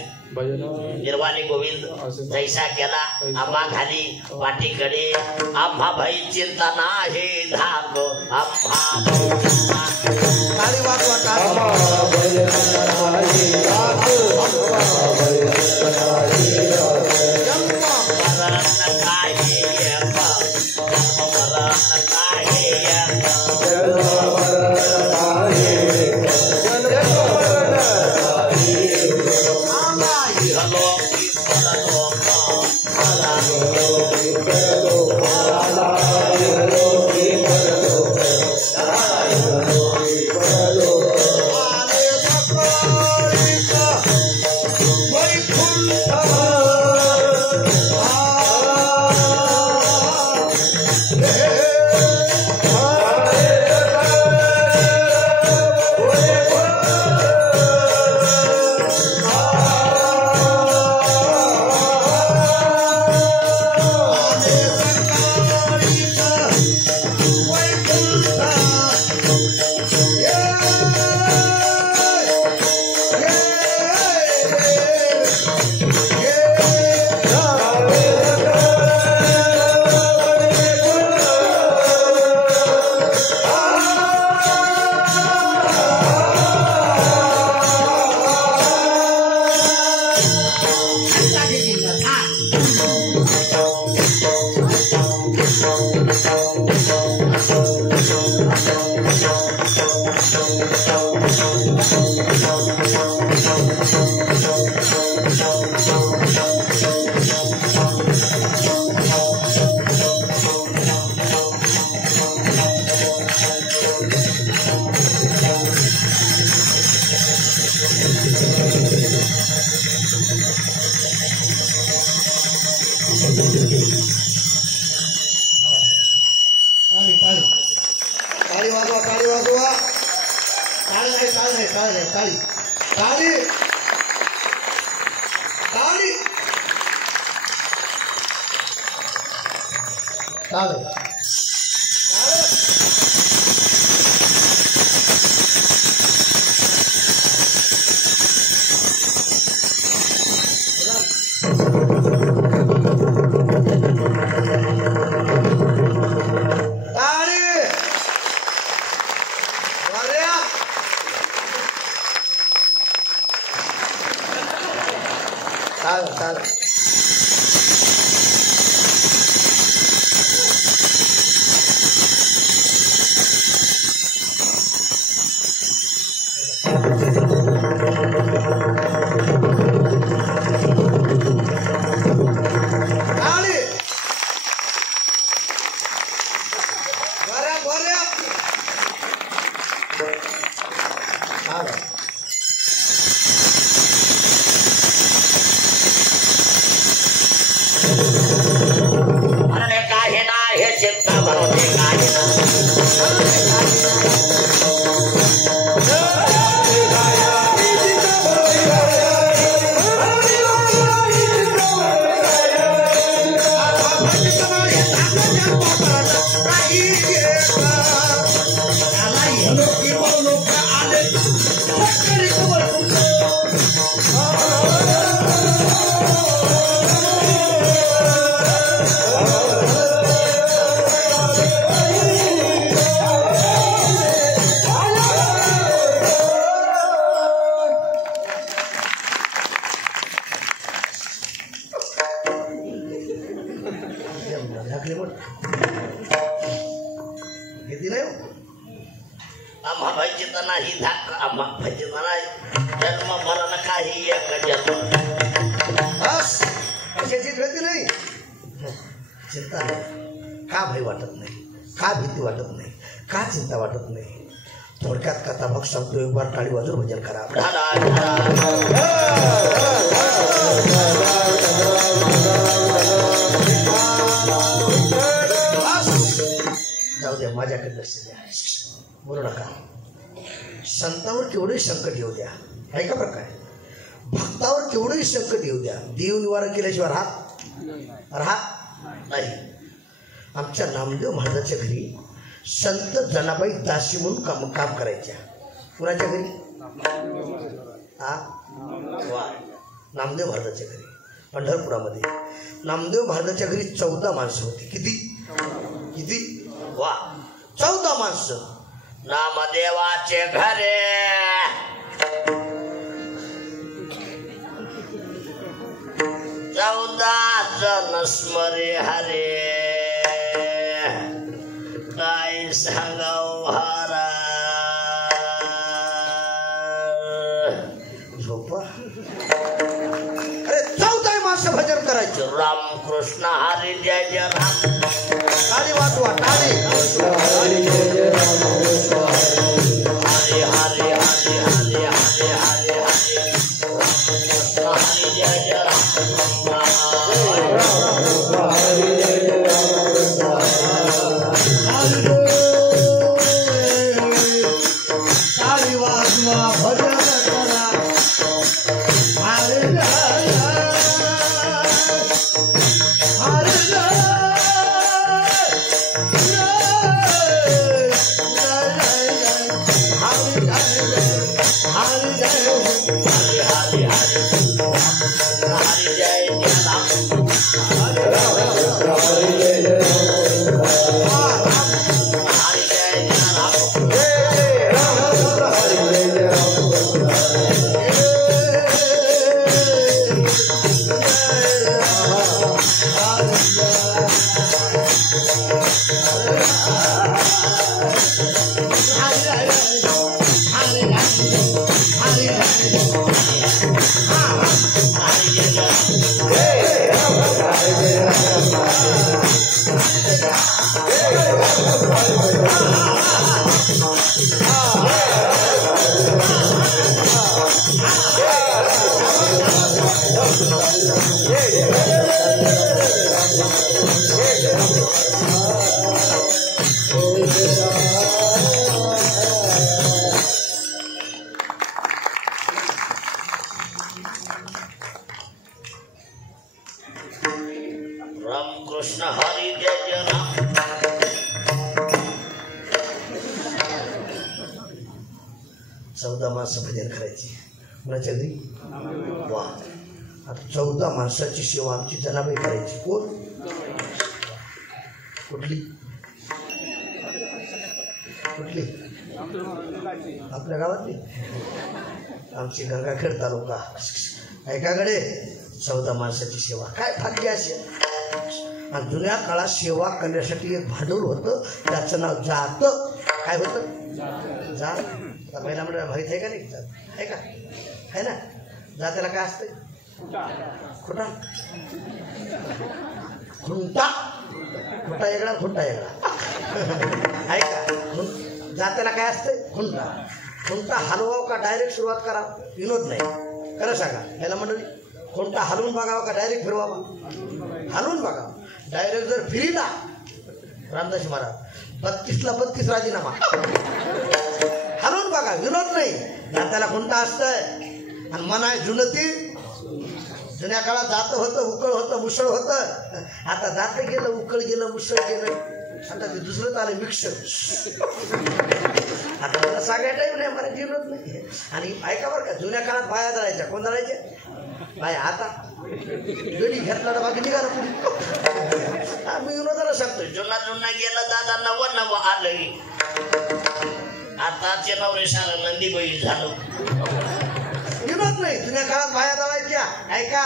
निर्वाणी गोविंद जैसा केला आम्हा घाली वाटीकडे आम्हा भाई चिंता नाही धाग आम्हा काळी वाजवा काय टाळी टाळी टाळी टाळी टाळी अरे काही ना हे चिंता भरवते काही आम्हा पाहिजे नाही धाक आम्हा पाहिजे नाही जन्म मरण काही एक जन्म कशाची गती नाही चिंता नाही का भय वाटत नाही का भीती वाटत नाही का चिंता वाटत नाही थोडक्यात कथा भक्त सांगतो एक बार टाळी वाजून भजन करा जाऊ द्या माझ्याकडे लक्ष द्या बोलू नका संतावर केवढे संकट येऊ द्या ऐका बरं काय भक्तावर केवढेही संकट येऊ द्या देव निवारण केल्याशिवाय राहत नाही आमच्या नामदेव महाराजाच्या घरी संत जनाबाई दासी म्हणून काम करायच्या कुणाच्या घरी नामदेव महाराजाच्या घरी पंढरपुरामध्ये नामदेव महाराजाच्या घरी 14 माणसं होती किती वा 14 माणसं नामदेवाचे घरे 14 जण स्मरे हरे काय सांगाव हारा झोपा अरे 14 माणसं भजन करायचं रामकृष्ण हरी जय जय राम टाळी वाजवा टाळी हरी हरी हरी हरी हरी हरी हरी रामकृष्ण हरी जय जय राम टाळी वाजवा भजन करा हरे 14 माणसं भजन करायची. कुणाच्या घरी? वा. आता 14 माणसाची सेवा आमची जनाबाई करायची. कोण? कुठली? आपल्या गावातली? आमची गंगाखेड तालुका. ऐकाकडे 14 माणसाची सेवा. काय भाग्य असेल. आणि जुन्या काळात सेवा करण्यासाठी एक भांडवल होतं, त्याचं नाव जात. काय होतं? जात. पहिला म्हणजे माहीत आहे का नाही? जात आहे का? आहे ना? जात्याला काय असतं? खुटा. खुंटा. खुटा वेगळा, खुंटा वेगळा. ऐका, जात्याला काय असतं? खुंटा. खुंटा हलवाव का डायरेक्ट सुरुवात करा? विनोद नाही, खरं सांगा. याला मंडळी खुंटा हलवून बघावं का डायरेक्ट फिरवावा? हलवून बघावं. डायरेक्ट जर फिरीला, रामदासी महाराज 32ला 32 राजीनामा. हलवून बघा, विनोद नाही. जात्याला खुंटा असतंय. आणि मना जुनती. जुन्या काळात जात होतं, उकळ होतं, मुसळ होतं. आता जात गेलं, उकळ गेलं, मुसळ गेलं. आता ते दुसरंच आलं मिक्सर. आता मला सांगायचं नाही, मला जीवनच नाही. आणि ऐका बरं का, जुन्या काळात बाया धरायच्या. कोण धरायच्या? बाया. आता गडी घेतला ना बाकी निघाला पुढे. मी विनोदाला सांगतोय, जुना जुना गेलं दादा, नवं आलंय. आताचे नवरे सारं नंदी बैल झालं. विनोद नाही. जुन्या काळात बाया धरायच्या. ऐका,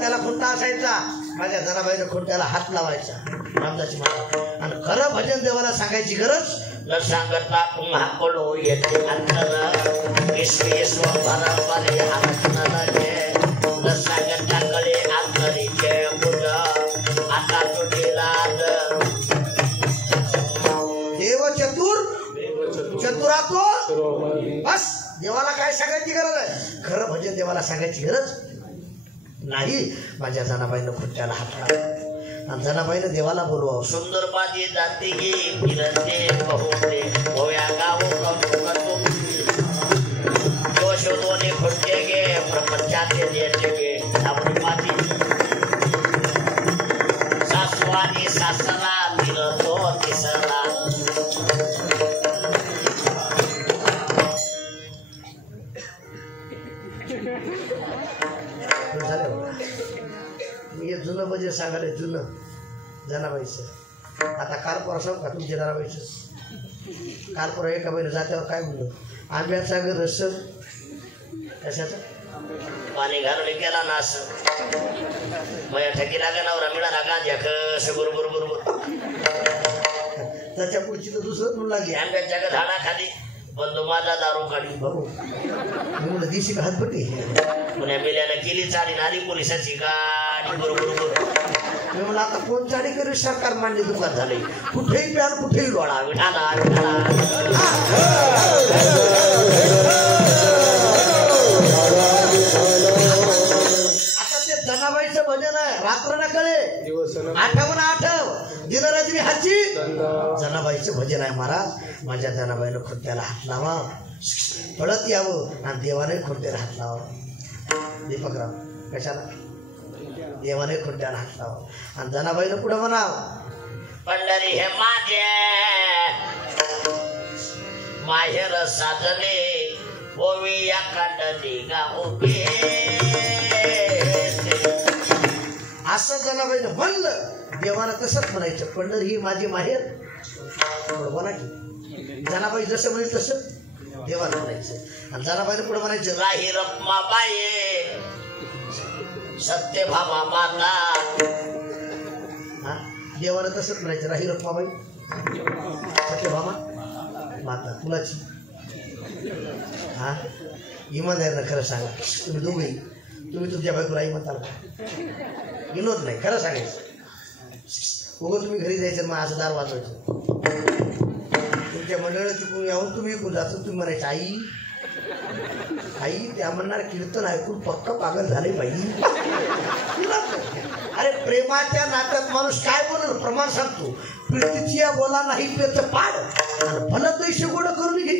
त्याला खुंटा असायचा. माझ्या जनाबाईनं खुंट्याला हात लावायचा. रामदासी महाराज. आणि खरं भजन देवाला सांगायची गरज न सांगता पुन्हा पडो येते अंतर. विश्वेश्वर भरपरे आत्मनजे. न सांगता कळे अंतरीचे बुध. आता तुझीला देव चतुर. चतुरातो. बस देवाला काय सांगायची गरज आहे? खरं भजन देवाला सांगायची गरज नाही. माझ्या जनाबाईनं खुंट्याला हात लावला. आणि जनाबाईनं देवाला बोलवा. सुंदर बाजी जाते गे फिरते बहुते ओव्या गाव करतो. दोष दोन्ही खुंटे गे प्रपंचाचे देते गे. आपली बाजी सासवानी सासरा फिरतो तिसरा. मी जुनं भजन सांगायला. जुनं जनाबाईचं. आता कारपोरा सांग का तुमच्या जनाबाईचं? कारपोरा एका बाईनं जात्यावर काय म्हणलं? आंब्याचा ग रस. कशाचा? पाणी घालून केला नास. माझ्या ठकी लागा नवरा मिळाला गांजा कसं बरोबर बरोबर. त्याच्या पुढची तर दुसरंच म्हणू लागली. आंब्याच्या झाडा खाली बंधू माझा दारू काढी. भाऊ मी म्हणलं दिशी का हातपट्टी. पुण्या मेल्यानं केली चाली नाली पोलिसाची गाडी बरोबर बरोबर. मी म्हणलं आता कोण चाडी करू? सरकार मांडली दुकान झाले. कुठेही प्याल, कुठेही लोळा. विठाला विठाला. आता ते जनाबाईचं भजन आहे. रात्र न कळे आठव ना आठव दिनरजनी हाची. जनाबाईचं भजन आहे. महाराज माझ्या जनाबाईनं खुंट्याला हात लावा. पळत यावं आणि देवाने खुंट्याला हात लावा. दीपकराव कशाला? देवाने खुंट्याला हात लावा. आणि जनाबाईनं पुढे म्हणाव. पंढरी हे माझे माहेर साजले ओवी या कांडली गावके. असं जनाबाईनं म्हणलं. देवानं तसंच म्हणायचं, पंढरी ही माझी माहेर. बोला की जनाबाई जसं म्हणेल तसं देवाला म्हणायचं. आणि जनाबाईनं पुढे म्हणायचं, राही रप्मा बाये सत्यभामा माता. हा देवानं तसंच म्हणायचं, राही रखमाबाई सत्यभामा माता कुणाची. हा इमानदारीनं खरं सांगा. तुम्ही दोघेही तुम्ही तुमच्या बायकोला आई म्हणताल का? विनोद नाही, खरं सांगायचं. उगं तुम्ही घरी जायचं मग असं दार वाजवायचं. तुमच्या मंडळात चुकून यावून तुम्ही ऐकून जातो. तुम्ही म्हणायचं आई आई. त्या म्हणणार कीर्तन ऐकून पक्क पागल झाले पाहिजे. अरे प्रेमाच्या नात्यात माणूस काय बोलल? प्रमाण सांगतो. प्रीतीची या बोला नाही पेच पाड आणि फलत दैश गोड करून घे.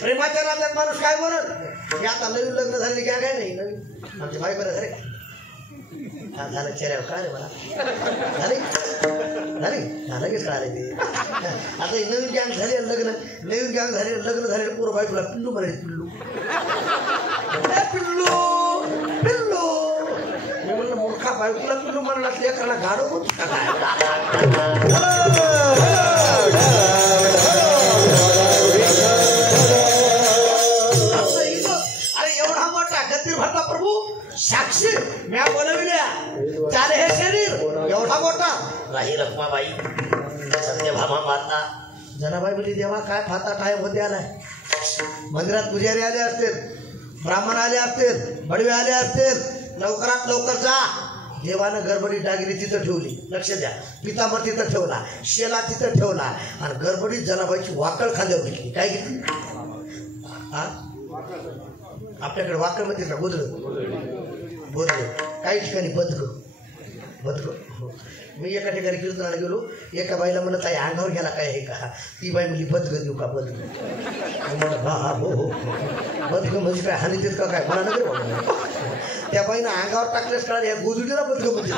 प्रेमाच्या नात्यात माणूस काय बोलल? हे आता नवीन लग्न झाले काय काय नाही. नवीन आमच्या बाई बरं झाले झालं चेहऱ्यावर कळा रे मला झालं की कळाले ते आता नवीन गँग झाली लग्न झाले पूर्व बाई तुला पिल्लू म्हणायचे पिल्लू पिल्लू मी म्हणलं मूर्खा बाई तुला पिल्लू म्हणला लेकराला गाडो होत भरता प्रभू साक्षी म्या बोलविल्या चाले हे शरीर एवढा मोठा राही रखमाबाई सत्यभामा माता जनाबाई बोली देवा काय फाता टाइम होते आलाय मंदिरात पुजारी आले असतील ब्राह्मण आले असतील बडवे आले असतील लवकरात लवकर जा देवानं गडबडीत दागिने तिथं ठेवली लक्ष द्या पितांबर तिथं ठेवला शेला तिथं ठेवला आणि गडबडीत जनाबाईची वाकळ खांद्यावर घेतली काय घेतली आपल्याकडे वाकड मध्ये का बोधग काही ठिकाणी बदग मी एका ठिकाणी कीर्तनाला गेलो एका बाईला म्हणत आहे अंगावर गेला काय आहे का ती बाई म्हणजे बदग देऊ का बदग म्हणलं हा हो बदग म्हणजे काय हानी देत का काय मला नगर त्या बाईनं अंगावर टाकल्यास कळा या गोजुडीला बदग म्हणजे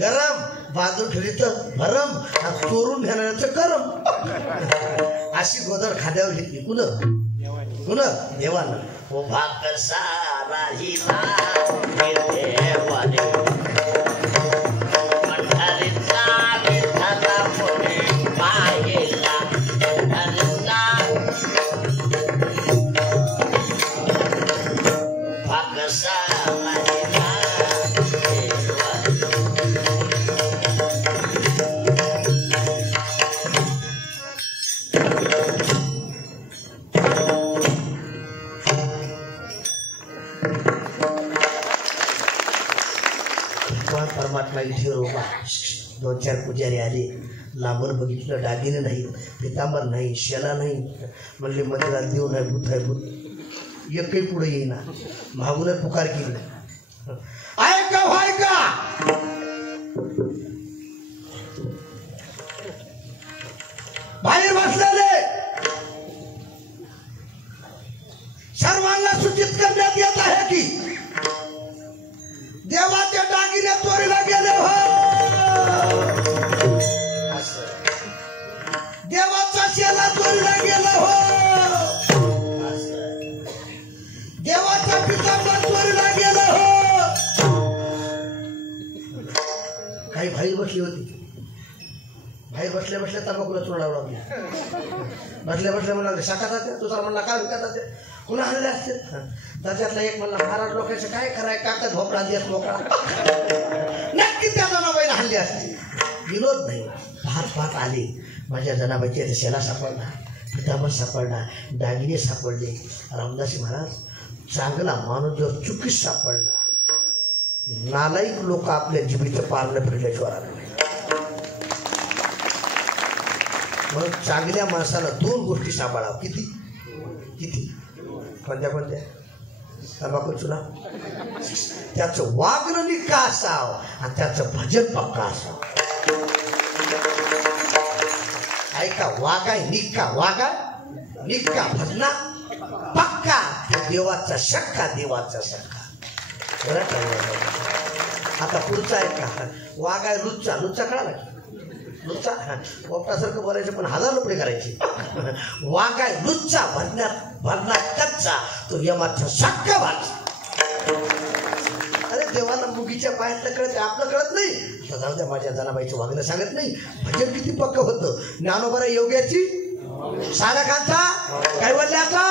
गरम बाजू ठेवीचं भरम चोरून घेण्याचं गरम अशी गोदर खाद्यावर घेतली कुण देवानं उभा कसा राहिला देवाने पंढरीचा विठ्ठला पुढे पाहिला उभा कसा परमात्मा इथे रोबा 2-4 पुजारी आले लांबून बघितलं दागिने नाही पितांबर नाही शेला नाही म्हणले मंदिरात देव नाही भूत आहे भूत एकही पुढे येईना मागूनच पुकार केली ऐका व्हाय का बाहेर बसलेले सर्वांना सूचित करण्यात येत आहे की देवाच्या दागिने चोरीला गेले हो देवाचा शेला चोरीला गेला हो देवाचा पितांबर चोरीला गेला हो काही भाई बसली होती भाई बसल्या तंबाखूला चोर लावला बसल्या म्हणला शाखा जाते दुसरा म्हणला काय विकत जाते कुणा आणले असतील त्याच्यातला एक म्हणला महाराज लोकांचं काय कराय काकत भोपळा दिवस मोकळा नक्की त्या जनाबाईला हल्ली असते विनोद नाही पाहत आले माझ्या जनाबाईच्या शेला सापडला पितांबर सापडला दागिने सापडले रामदासी महाराज चांगला माणूस जर चुकीच सापडला नालायक लोक आपल्या जिभेचं पारणं फिरल्याशिवाय आलं नाही म्हणून चांगल्या माणसाला 2 गोष्टी सांभाळावं किती कोणत्या तंबाखू चुना त्याचं वागणं निक्का असावं आणि त्याचं भजन पक्का असावं ऐका वागाय निक्का भजना पक्का देवाचा शक्का आता पुढचा आहे का वागाय लुच्चा कळाला लुच्चा पोपटासारखं बोलायचं पण 1000 रुपये करायचे वागाय लुच्चा भरणार कच्चा तो यमाचा शक्का भाग अरे देवाला मुगीच्या पायातलं कळत आपलं कळत नाही जाऊ द्या माझ्या जनाबाईचं वागणं सांगत नाही भजन किती पक्क होतं ज्ञानोबा योग्याची साधकांचा कैवल्याचा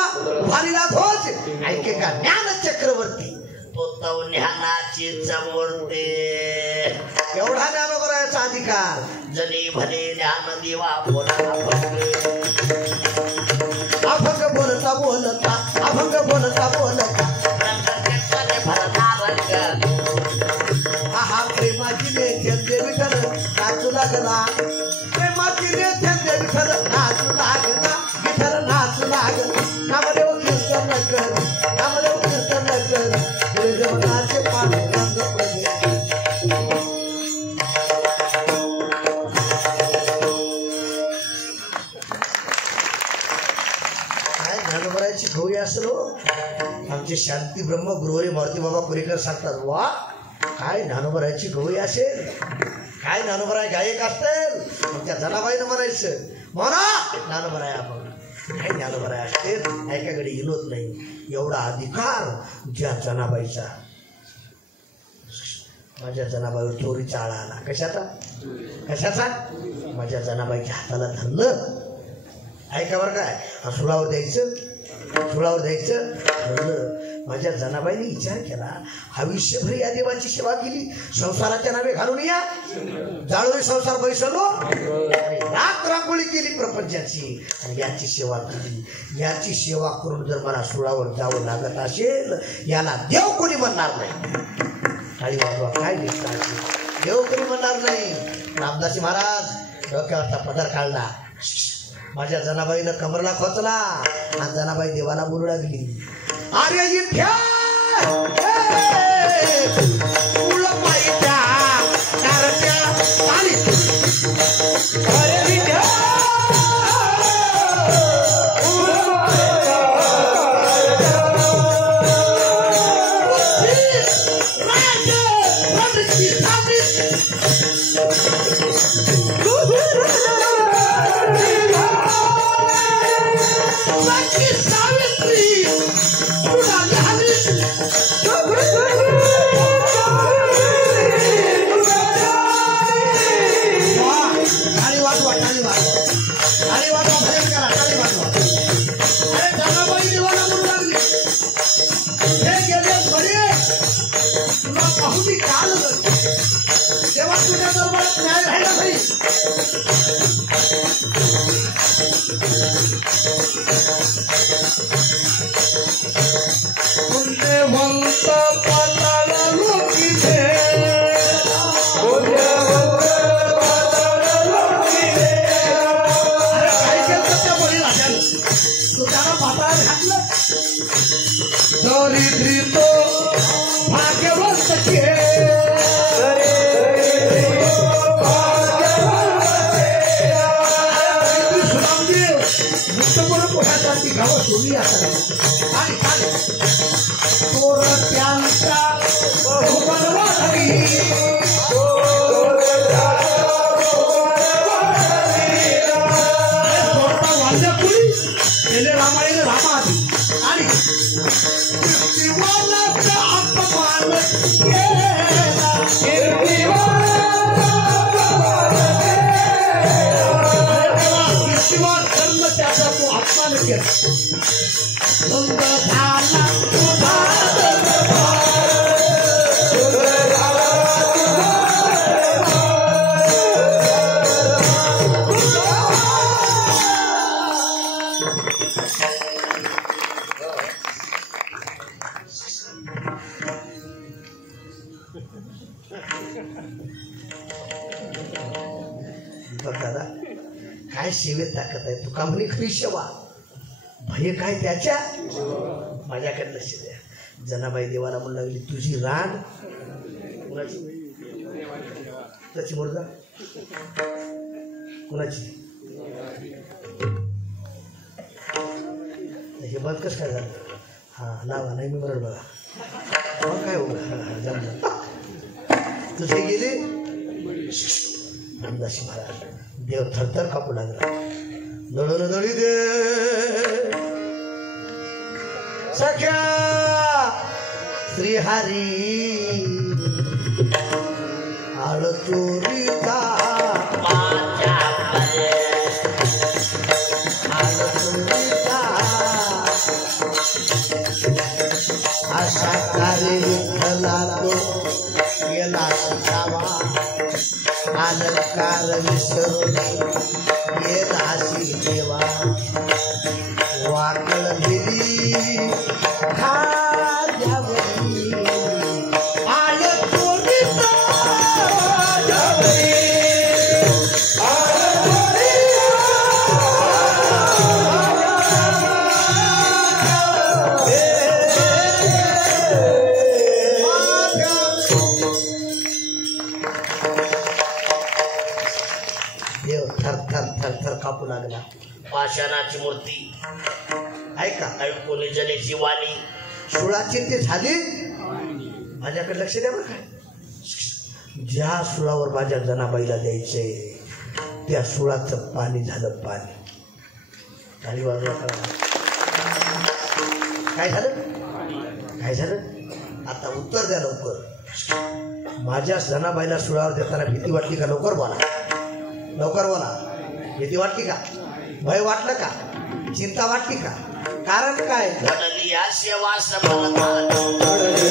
भारीला ध्वज ऐके का ज्ञान चक्रवर्ती तो ज्ञानाची मूर्ती एवढा ज्ञानोबराचा अधिकार जनी भले ज्ञान दिवा बोला अभंग बोलता हा प्रेमाची नेत्यांचे विठ्ठल नाचू लागला प्रेमाची नेत्यांचे विठ्ठल नाचू लागला विठ्ठल नाचू लागला नामदेव कीर्तन कर पुढे जमनाचे पांडुरंग प्रभू असेल हो. आमचे शांती ब्रह्म गुरुवारी मारुती बाबा कुरेकर सांगतात, वा काय ज्ञानोबरायची गवई असेल, काय ज्ञानोबराय गायक असतील. मग त्या जनाबाईनं म्हणायचं, म्हणा ज्ञानोबराय आपण काय ज्ञानोबराय असते, ऐकाकडे हिलत नाही. एवढा अधिकार ज्या जनाबाईचा. माझ्या जनाबाईवर चोरीचा आळा आला. कशाचा माझ्या जनाबाईच्या हाताला धरलं. ऐका बरं काय, सुळावर द्यायचं ठरलं. माझ्या जनाबाईने विचार केला, आयुष्यभर या देवाची सेवा केली, संसाराच्या नावे घालून या जाळून संसार बैसलो, रात रांगोळी केली प्रपंचाची आणि याची सेवा केली. याची सेवा करून जर मला सुळावर जावं लागत असेल, याला देव कोणी म्हणणार नाही. काही वाजवा काय दिसत, देव कोणी म्हणणार नाही. रामदासी महाराज डोक्यावरचा पदर काढला, माझ्या जनाबाईनं कमरला खोचला आणि जनाबाई देवाला बोलू लागली, अरे इथे दादा काय सेवेत ताकद आहे. तुका म्हणे खरी सेवा, भय काय त्याच्या. माझ्याकडे लक्ष द्या. जनाबाई देवाला म्हणू लागली, तुझी रान कुणाची, त्याची मुर्दा कुणाची. हे बंद कसं काय झालं. हा लावा नाही मी म्हणत बघा मग काय हो जमलं. तुझे गेले रामदासी महाराज. देव थरथर कापू लागला. दळण दळी दे सख्या श्रीहरी आळ चोरीचा अशा कार्य विठ्ठला तो गेला शिकावा. अलंकार विसरून गेलासी देवा. वाकळ दिली खाद्यावरी आळ चोरीचा कापू लागला. पाषाणाची मूर्ती ऐका ऐकून जनेची वाणी सुळाची ते झाली माझ्याकडे लक्ष द्या बरं काय ज्या सुळावर माझ्या जनाबाईला द्यायचंय त्या सुळाचं पाणी झालं पाणी झाली बाजूला काय झालं काय झालं आता उत्तर द्या लवकर माझ्या जनाबाईला सुळावर देताना भीती वाटली का लवकर बोला भीती वाटली का भय वाटलं का चिंता वाटली का कारण काय घडली या सेवा समर्थ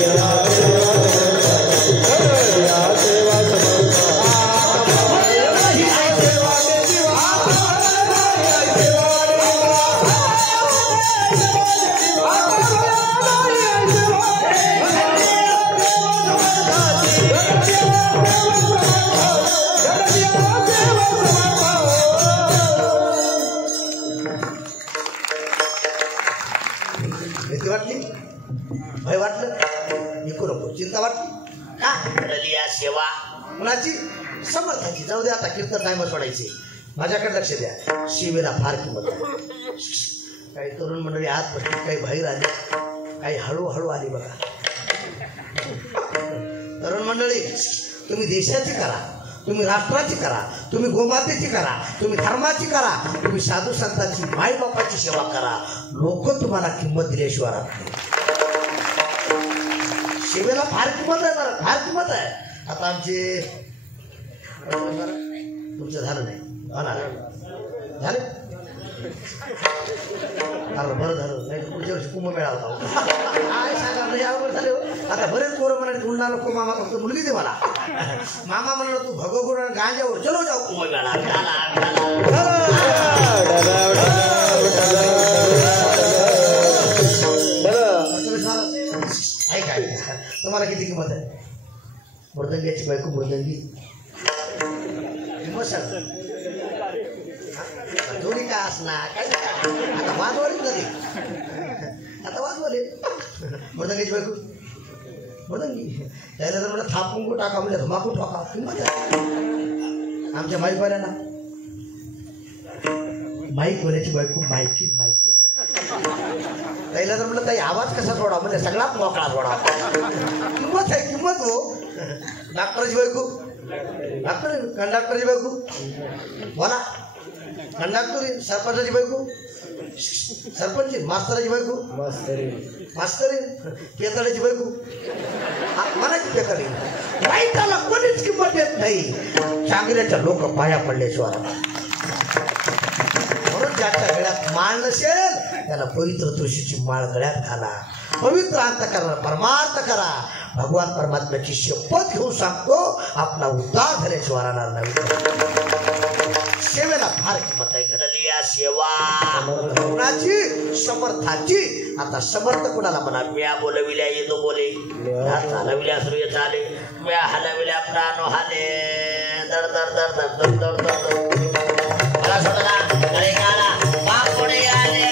भीती वाटली भय वाटलं नको नको चिंता वाटली का घडली या सेवा कुणाची समर्थाची जाऊ दे आता कीर्तन टाइम सोडायचे माझ्याकडे लक्ष द्या शिवेला फार किंमत आहे काही तरुण मंडळी आत बसली काही बाहेर आली काही हळूहळू आली बघा तरुण मंडळी तुम्ही देशाची करा तुम्ही राष्ट्राची करा तुम्ही गोमातेची करा तुम्ही धर्माची करा तुम्ही साधू संतांची माई बापाची सेवा करा लोक तुम्हाला किंमत दिल्याशिवाय राहत नाही सेवेला फार किंमत आहे बरं फार किंमत आहे आता आमचे तुमचं झालं नाही होणार झालं बरं झालं नाही पुढच्या वर्षी कुंभमेळा होता काय सांगा नाही अवघड झाले आता बरेच पोरं म्हणाले गुंडा नको मामा फक्त मुलगी दे मला मामा म्हणलं तू भगवगुण गांजावर चलो जाऊ कुंभमेळा काय तुम्हाला किती किंमत आहे मृदंग्याची बायको मृदंगी किंमत सांग दोन्ही काय असणार काय आता वाजवली कधी आता वाजवले मृदंग्याची बायको मृदंगी त्याला जर मला थापून टाका म्हणजे धमाकू टाका किंमत आहे आमच्या माईक वाल्या ना माईक वाल्याची बायको मायकी मायकी त्याला जर म्हटलं ताई आवाज कसा सोडा म्हणजे सगळाच मोकळा सोडा किंमत आहे किंमत हो डॉक्टरची बायको डॉक्टर कंडक्टरची बायको बोला कंडक्टर सरपंचाची बायको सरपंच मास्तराची बायको मास्तरी पेताड्याची बायको मनाची पेताडी वाईटाला कोणीच किंमत देत नाही चांगल्याच्या लोक पाया पडल्याशिवाय म्हणून ज्याच्या गळ्यात माळ नसेल त्याला पवित्र तुळशीची माळ गळ्यात घाला पवित्र अंतःकरणाला परमार्थ करा भगवान परमात्म्याची शपथ घेऊन सांगतो आपला उद्धार झाल्याशिवाय राहणार नाही सेवेला फार किंमत आहे घडली या सेवा कुणाची समर्थाची आता समर्थ कुणाला म्हणा म्या बोलविल्या येतो बोले हलविल्या सूर्य चाले म्या हलविल्या प्राण हाले दर दर दर दर दर दर दर मला सोडला गळे गाला बापुडे आले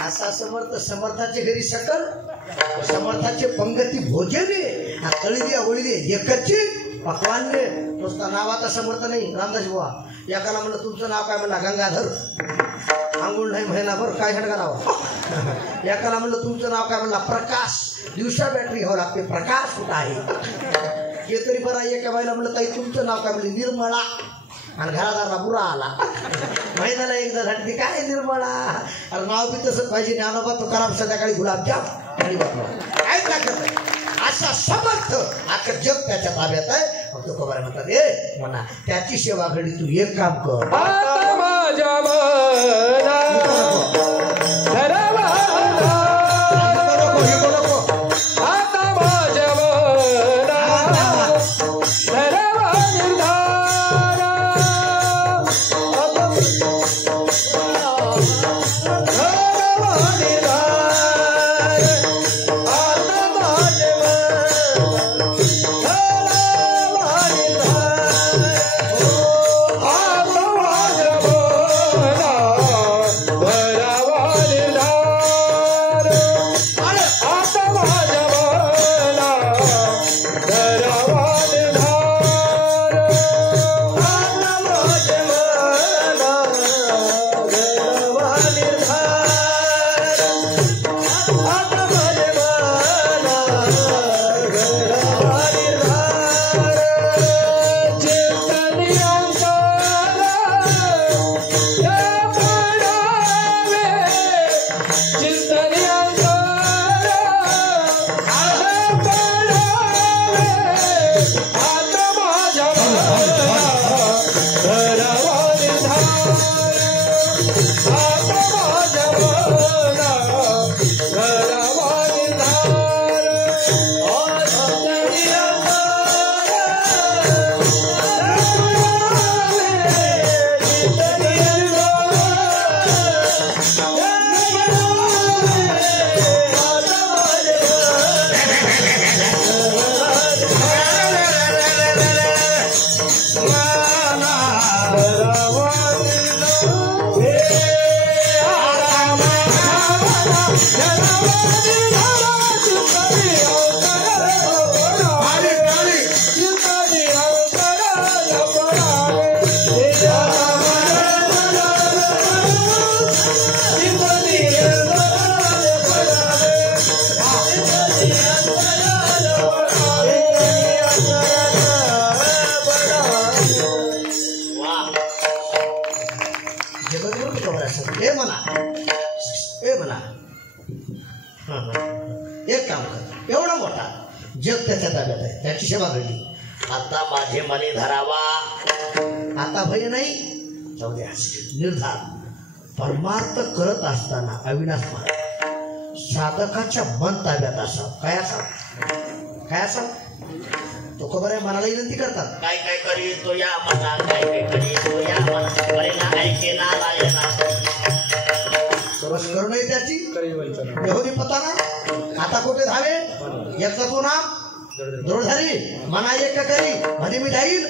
असा समर्थ समर्थाचे घरी सकल समर्थाचे पंगती भोजने तळीली आवळीली एकची पकवानने नुसता नावाचा समर्थ नाही रामदास बुवा एकाला म्हणलं तुमचं नाव काय म्हणला गंगाधर आंघोळ नाही महिनाभर काय हडका नाव एकाला म्हणलं तुमचं नाव काय म्हणला प्रकाश दिवसा बॅटरी घ्यावं लागते प्रकाश कुठं आहे हे तरी बरं एका बाईला म्हणलं ताई तुमचं नाव काय म्हणले निर्मळा आणि घरादारला बुरा आला महिन्याला एकदा झाली काय निर्मळा अरे नाव बी तसंच पाहिजे ज्ञानोबा तुकाराम संध्याकाळी गुलाबजाम आणि काय टाकत आहे असा समर्थ आता जग त्याच्या ताब्यात आहे मग तो कबरा म्हणतात ए म्हणा त्याची सेवा घडी तू एक काम कर माझ्या ताब्यात आहे, त्याची सेवा घडली. आता माझे मनी धरावा. आता भय नाही, जाऊ द्या. निर्धार परमार्थ करत असताना अविनाश महाराज साधकाच्या मन ताब्यात असावं. काय असावं? काय असावं? तो खबर आहे, मनाला विनंती करतात. काय काय करी तो या मना, काय काय करी तो या मना, बरे ना ऐके ना रायना. सरस करू नये त्याची यहोदी पताना. आता कुठे धावे याचा तू नाम द्रोधारी मना एक करी मध्ये मी जाईल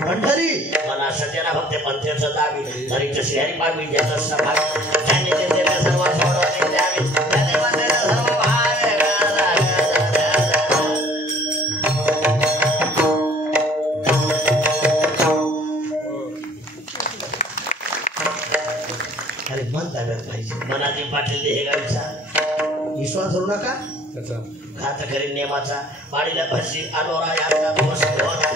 पंढरी. मना सज्जना भक्त पंथेचं दावी धरीचं श्रेणी पावी ज्याचं सभावी ज्याने ते सर्व सोडवणे द्यावे त्याने वंदन सर्व भावे. अरे मन ताब्यात पाहिजे. मनाची पाटील हे गावचा विश्वास धरू नका. घात करी नेमाचा पाडीला भरशी अनोरा याचा दोष होता.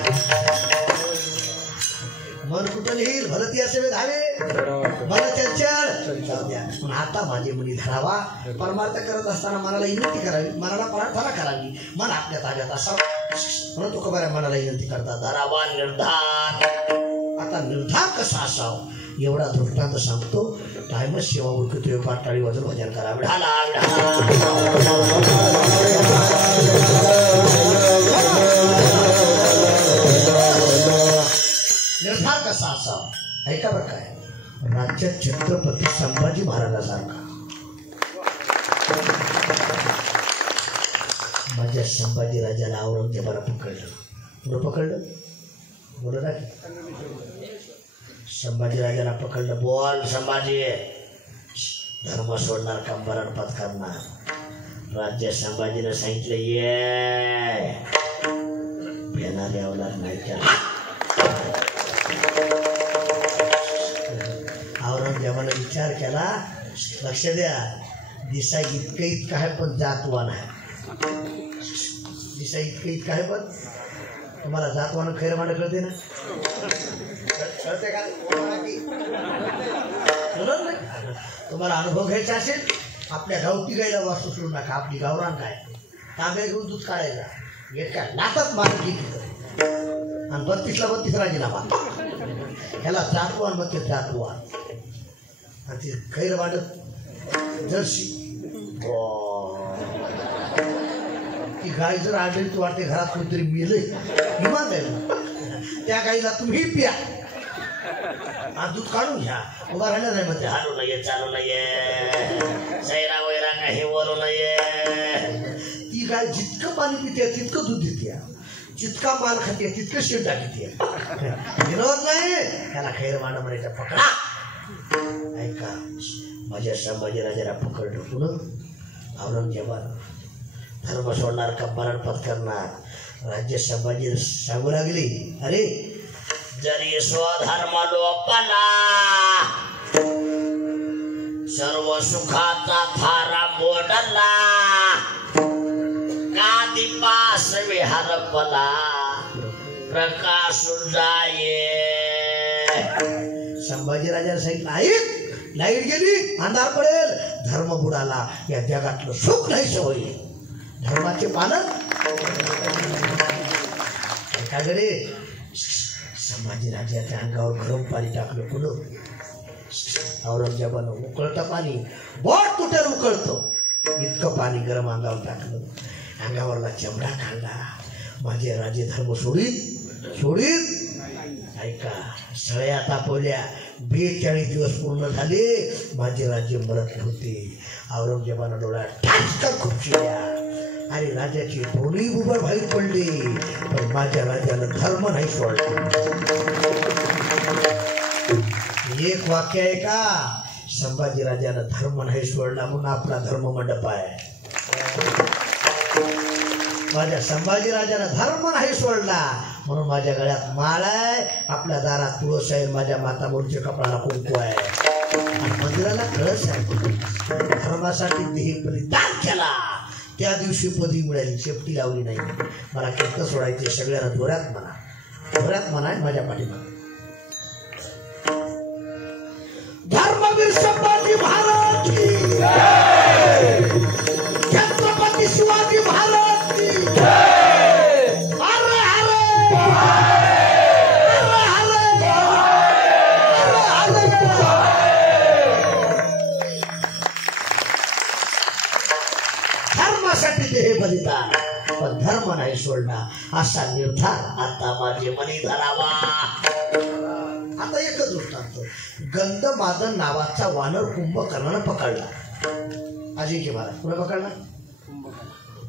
मन कुठं लिहिल भलती असे धावे मन चंचल. जाऊ द्या. पण आता माझे मनी धरावा. परमार्थ करत असताना मनाला विनंती करावी, मनाला प्रार्थना करावी, मन आपल्या ताब्यात असावं म्हणून तो खबर आहे मनाला विनंती करतात. धरावा निर्धार. आता निर्धार कसा असावा एवढा दृष्टांत सांगतो. टायमच सेवा उरकतोय, पाटाळी वाजून भजन करावे. ढाला निर्धार कसा असावा ऐका बरं. काय राज्यात छत्रपती संभाजी महाराजासारखा माझ्या संभाजी राजाला औरंगजेबाला पकडलं. पुढं पकडलं बोल ना. संभाजी राजाला पकडलं. बोल संभाजी. धर्म सोडणार का मरण पत्करणार. राज्य संभाजीनं सांगितलं ये भेणार यावला नाही त्याला. औरंगजेबानं विचार केला. लक्ष द्या. दिसा इतकं आहे पण जातवान आहे. दिसा इतकं आहे पण तुम्हाला जातवान खैर मांड कळते ना. कळते का? तुम्हाला अनुभव घ्यायचा असेल आपल्या गावठी गायला वास्तू सोडू नका. आपली गावरान काय तांब्या घेऊन दूध काढायचा एक काय नातात मारून घेतलं आणि 32ला 32 राजीनामा. ह्याला जातवान म्हणते जातवान. आणि ती खैर वाढत जर्सी. ती गाय जर आढळली तर वाटते घरात कोणतरी मेलंय इमान द्यायला. त्या गाईला तुम्ही पिया आणि दूध काढून घ्या. उभा राहिला नाही म्हणते. हालू नये चालू नये सैरा वैरा काही बोलू नये. ती गाय जितकं पाणी पिते तितकं दूध देते, जितका माल खाते तितकं शेण टाकते. विरोध नाही. त्याला खैर मांड म्हणायचा पकडा. ऐका माझ्या संभाजी राजाला पकडलं. पुन्हा औरंगजेबानं धर्म सोडणार का मरण पत्करणार. राज्य संभाजी सांगू लागली अरे जरी स्वधर्म लोपला सर्व सुखाचा थारा मोडला का दिपास विहरपला प्रकाश जाये. संभाजी राजाला सांगितलं ऐक लाईट गेली अंधार पडेल धर्म बुडाला या जगातलं सुख नाही सवयी. धर्माचे पालन काय रे. संभाजी राजाच्या अंगावर गरम पाणी टाकलं. पुन्हा औरंगजेबानं उकळतं पाणी बोट तुटेल उकळतं इतकं पाणी गरम अंगावर टाकलं. अंगावरला चमडा काढला. माझे राजे धर्म सोडीत सोडीत. ऐका सळ्या तापवल्या. 42 दिवस पूर्ण झाले. माझे राज्य मरत होते. औरंगजेबानं डोळ्यात ठासकर खुपशिल्या. अरे राजाची दोन्ही उभं बाहेर पडली पण माझ्या राजाला धर्म नाही सोडला. एक वाक्य आहे का. संभाजी राजानं धर्म नाही सोडला म्हणून आपला धर्म मंडप आहे. माझ्या संभाजी राजानं धर्म नाही सोडला म्हणून माझ्या गळ्यात माळ आहे. आपल्या दारात तुळस आहे. माझ्या माता बोलच्या कपडाला कुंकू आहे. मंदिराला कळस आहे. धर्मासाठी देही बलिदान केला. त्या दिवशी पदवी मिळाली. शेपटी लावली नाही. मला कीर्तन सोडायचे सगळ्यांना जोरात म्हणा. जोरात म्हणा माझ्या पाठीमागे. धर्मवीर संभाजी महाराज की जय. छत्रपती शिवाजी महाराज की जय. असा निर्धार आता माझे मनी धरावा. आता एकच दृष्टांत. गंधमादन नावाचा वानर कुंभकर्णानं पकडला. अजिंक्य महाराज कुणा पकडला?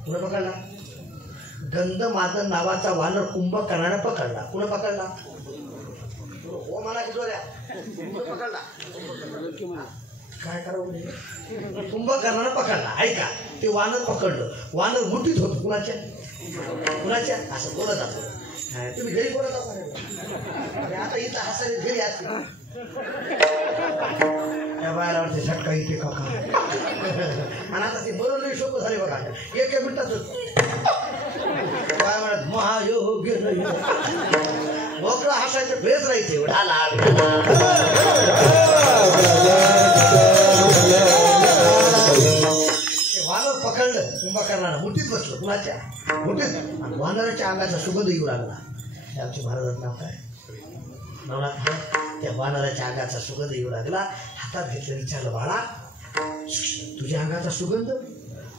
कुणा पकडला? गंधमादन नावाचा वानर कुंभकर्णानं पकडला. कुणा पकडला? हो मला की जोड्या कुणा पकडला? काय करावं? कुंभकर्णानं पकडला. ऐका, ते वानर पकडलं. वानर मुठीत होत. कुणाच्या? कुणाच्या? असं बोलत असतो. तुम्ही घरी बोलत असा आता इथं हसायला घरी असते त्या बायला वाटते झटका इथे का आणि आता ते बरोबर शोक झाले बघा. एक मिनिटाच काय म्हणत महायोग्य मोकळा हसायचं भेज राहायचे. वानर पकडलं कुंभकर्णानं. मुठीत बसलं. कुणाच्या? मुठीत. आणि वानराच्या अंगाचा सुगंध येऊ लागला. आमच्या महाराजांचं नाव काय? नवनाथ. त्या वानराच्या अंगाचा सुगंध येऊ लागला. हातात घेतलं. विचारलं, बाळा तुझ्या अंगाचा सुगंध?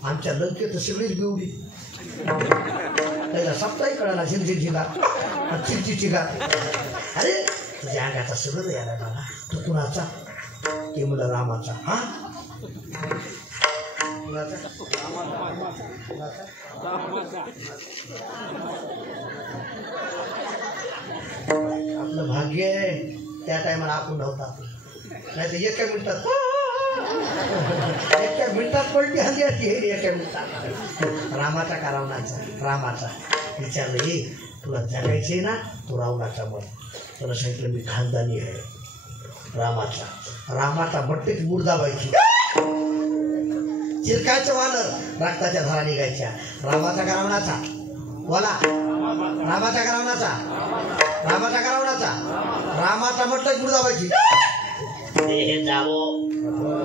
आमच्या लंकेत सगळीच बिवडी. त्याला सप्ताही कळाला. झिंझिंझिंगा चिंचिचिंगा. अरे तुझ्या अंगाचा सुगंध यायला बाळा. तो कुणाचा? ते मुलं रामाचा. हा आपलं भाग्य आहे त्या टायमाला आपण नव्हता. नाही तर एका मिनिटात पलटी हल्ली असती. हे एका मिनिटात. रामाचा का रावणाचा? रामाचा. विचारलं, हे तुला जगायचे ना? तो रावणाचा मत. त्याला सांगितलं मी खानदानी आहे. रामाचा मट्टीत मुर्दा व्हायची. चिरकायचं वानर. रक्ताच्या धारा निघायच्या. रामाचा का रावणाचा? बोला. रामाचा का रावणाचा? रामाचा का रावणाचा? रामाचा म्हटलं मुर्दा व्हायची. हे जावो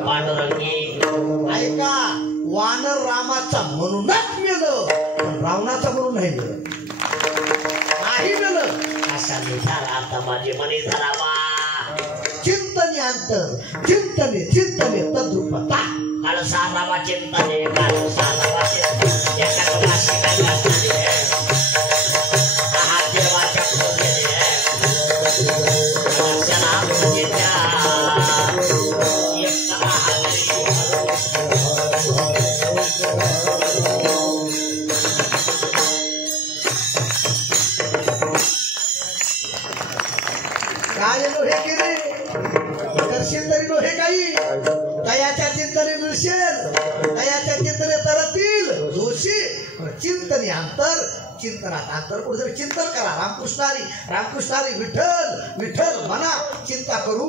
पांडुरंगी. ऐका, वानर रामाचा म्हणूनच मेलं, पण रावणाचा म्हणून नाही मेलं. नाही मेलं. असा निर्धार आता माझे मनी धरावा. चिंतने अंतर. चिंतने चिंतने तद्रूपता. कळसा रामा चिंतने. कळसा रामा चिंतने. एका वाशी काय हात देवाच्या खोदेने लक्षणा म्हणजे काय लोहे केले करशील तरी लोहे काही. दयाच्या चिंतने मिळशील. दयाच्या चिंतने तरतील दोषी. चिंतने अंतर. चिंतनात अंतर. कुठे चिंतन करा. रामकृष्णारी विठ्ठल विठ्ठल म्हणा. चिंता करू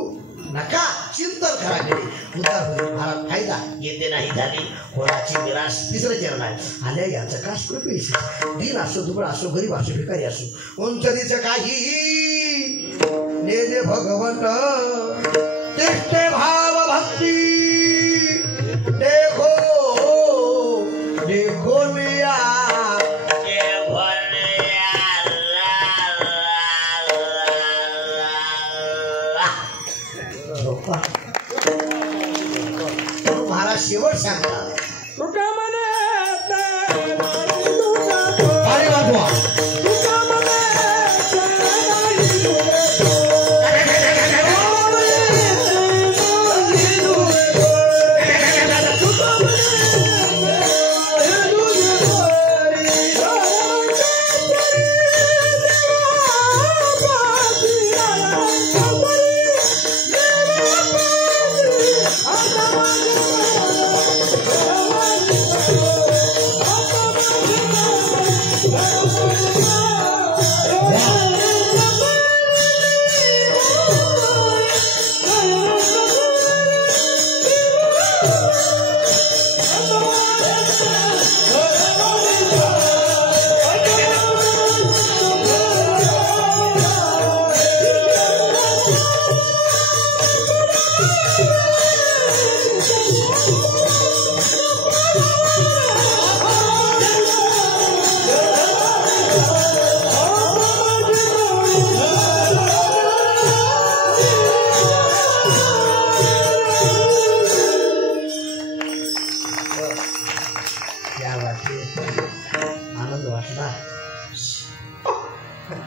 नका. चिंतन करा. गेले उद्धार होईल. महाराज फायदा येते नाही झाली कोणाची निराश. तिसरं चरण आहे. आल्या याचं काश कृपेशी. दिन असो दुबळ असो गरीब असो भिकारी असो उंचरीचं काही नेले भगवंत. तिष्ठे भाव भक्ती. देखो देखो लिया. महाराज शेवट सांगतात. अरे वाजवा.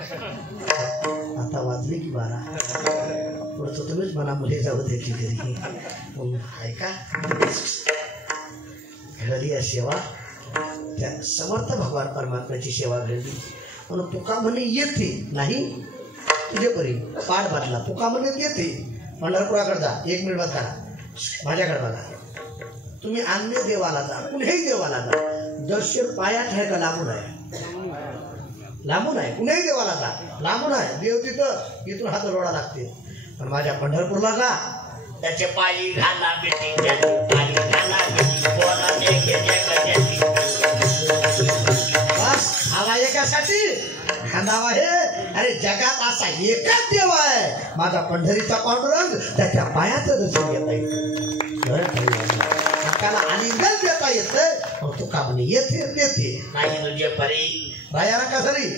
आता वाजले की 12 पुढचं तुम्हीच मला मुले जाऊ द्यायची घरी ऐका घडली या सेवा त्या समर्थ भगवान परमात्म्याची सेवा घडली म्हणून तुका म्हणे येते नाही तुझे परी पाठ बांधला तुका म्हणे येते पंढरपुराकडे जा 1 मिनिट बघा माझ्याकडे बघा तुम्ही अन्य देवाला जा कुठेही देवाला जा दर्शन पायात आहे का लांबून आहे लांबून आहे कुठेही देवाला जा लांबून आहे देव तिथं इथून हात रोडा लागते पण माझ्या पंढरपूरला जा त्याचे पायी घाला बेटी पायी घाला बेटी कोणाने घेतल्या बस हवा एकासाठी खांदावा हे अरे जगात असा एकच देव आहे माझा पंढरीचा पांडुरंग त्याच्या पायाचं दर्शन घेता येतं त्याला आलिंगन देता येतं तुका म्हणे येते देते नाही तुझे परी रायाला का सरी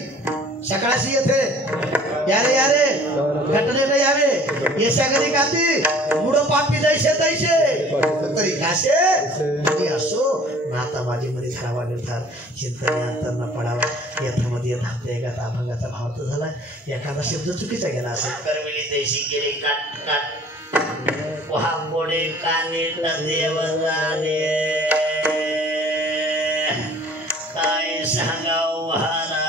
सकाळशी येते यारे यारे घटनेला यावे येशा घरी काती मुडो पापी दैसे दैसे तरी घासे मी असो नाता माझी मध्ये धावा निर्धार चिंतने अंतर न पडावा यथामध्ये धावते एका अभंगाचा भाव तर झाला एखादा शब्द चुकीचा गेला असेल करविली देशी गेली काट काट वहा पोडे काने देव जाणे काय सांगाव वहारा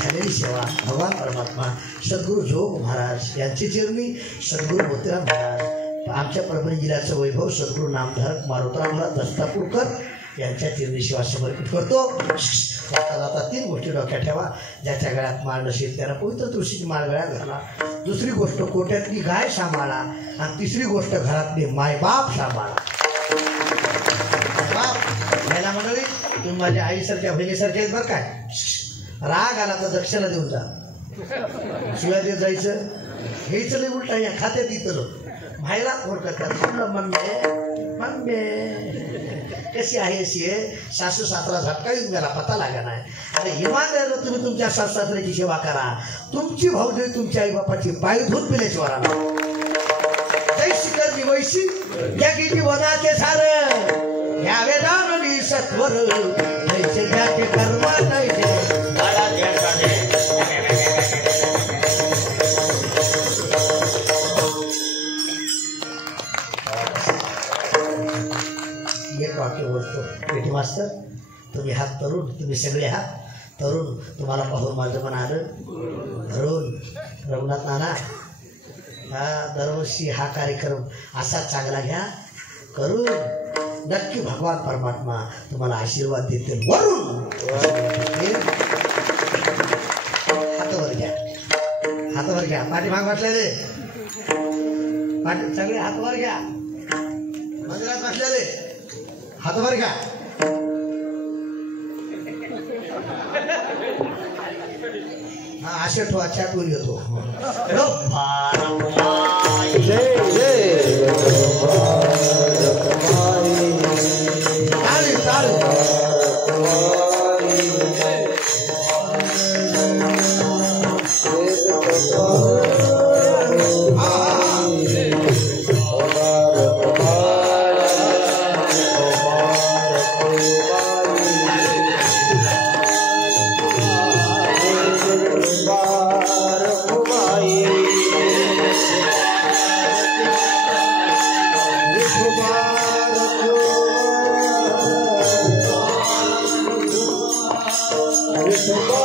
झालेली सेवा भगवान परमात्मा सद्गुरू जोग महाराज यांची चरणी सद्गुरू मोतीराम महाराज आमच्या परभणी जिल्ह्याचं वैभव सद्गुरू नामधारक मारुतराम महाराज दस्तापूरकर यांच्या चरणी सेवा समर्पित करतो जाता जाता 3 गोष्टी डोक्यात ठेवा ज्याच्या गळ्यात माळ नसेल त्याला पवित्र तुळशीची माळ गळ्यात घाला दुसरी गोष्ट कोट्यातली गाय सांभाळा आणि तिसरी गोष्ट घरातली मायबाप सांभाळा बाप महिला मंडळी तुम्ही माझ्या आईसारख्या बहिणीसारख्या आहेत बरं काय राग आला तर दक्षिणा देऊन जा शिवाय देत जायचं हेच लई उलटा या खात्यात इथं भाईला फोन करतात मम्मी कशी आहे अशी आहे सासू सासरा झटका येऊन गेला पता लागा नाही अरे इमानदारीनं तुम्ही तुमच्या सासू सासऱ्याची सेवा करा तुमची भाऊजी तुमच्या आईबापाची पाय धुत पिल्याची वराला जय शिखर वैशी या किती वनाचे सार या वेदानी सत्वर जैसे ज्याचे कर्म तैसे एक वाक्य बोलतो पेटी मास्तर तुम्ही हात तरुण तुम्ही सगळे हात तरुण तुम्हाला पाहून माझं पण आलं धरून रघुनाथ नाना हा दरवर्षी हा कार्यक्रम असा चांगला घ्या करून नक्की भगवान परमात्मा तुम्हाला आशीर्वाद देतील वरून हातावर घ्या पाठीमाग बसलेले सगळे हातवर घ्या मंदिरात बसलेले हातवर घ्या हा असे ठेवा चाटून येतो Bye.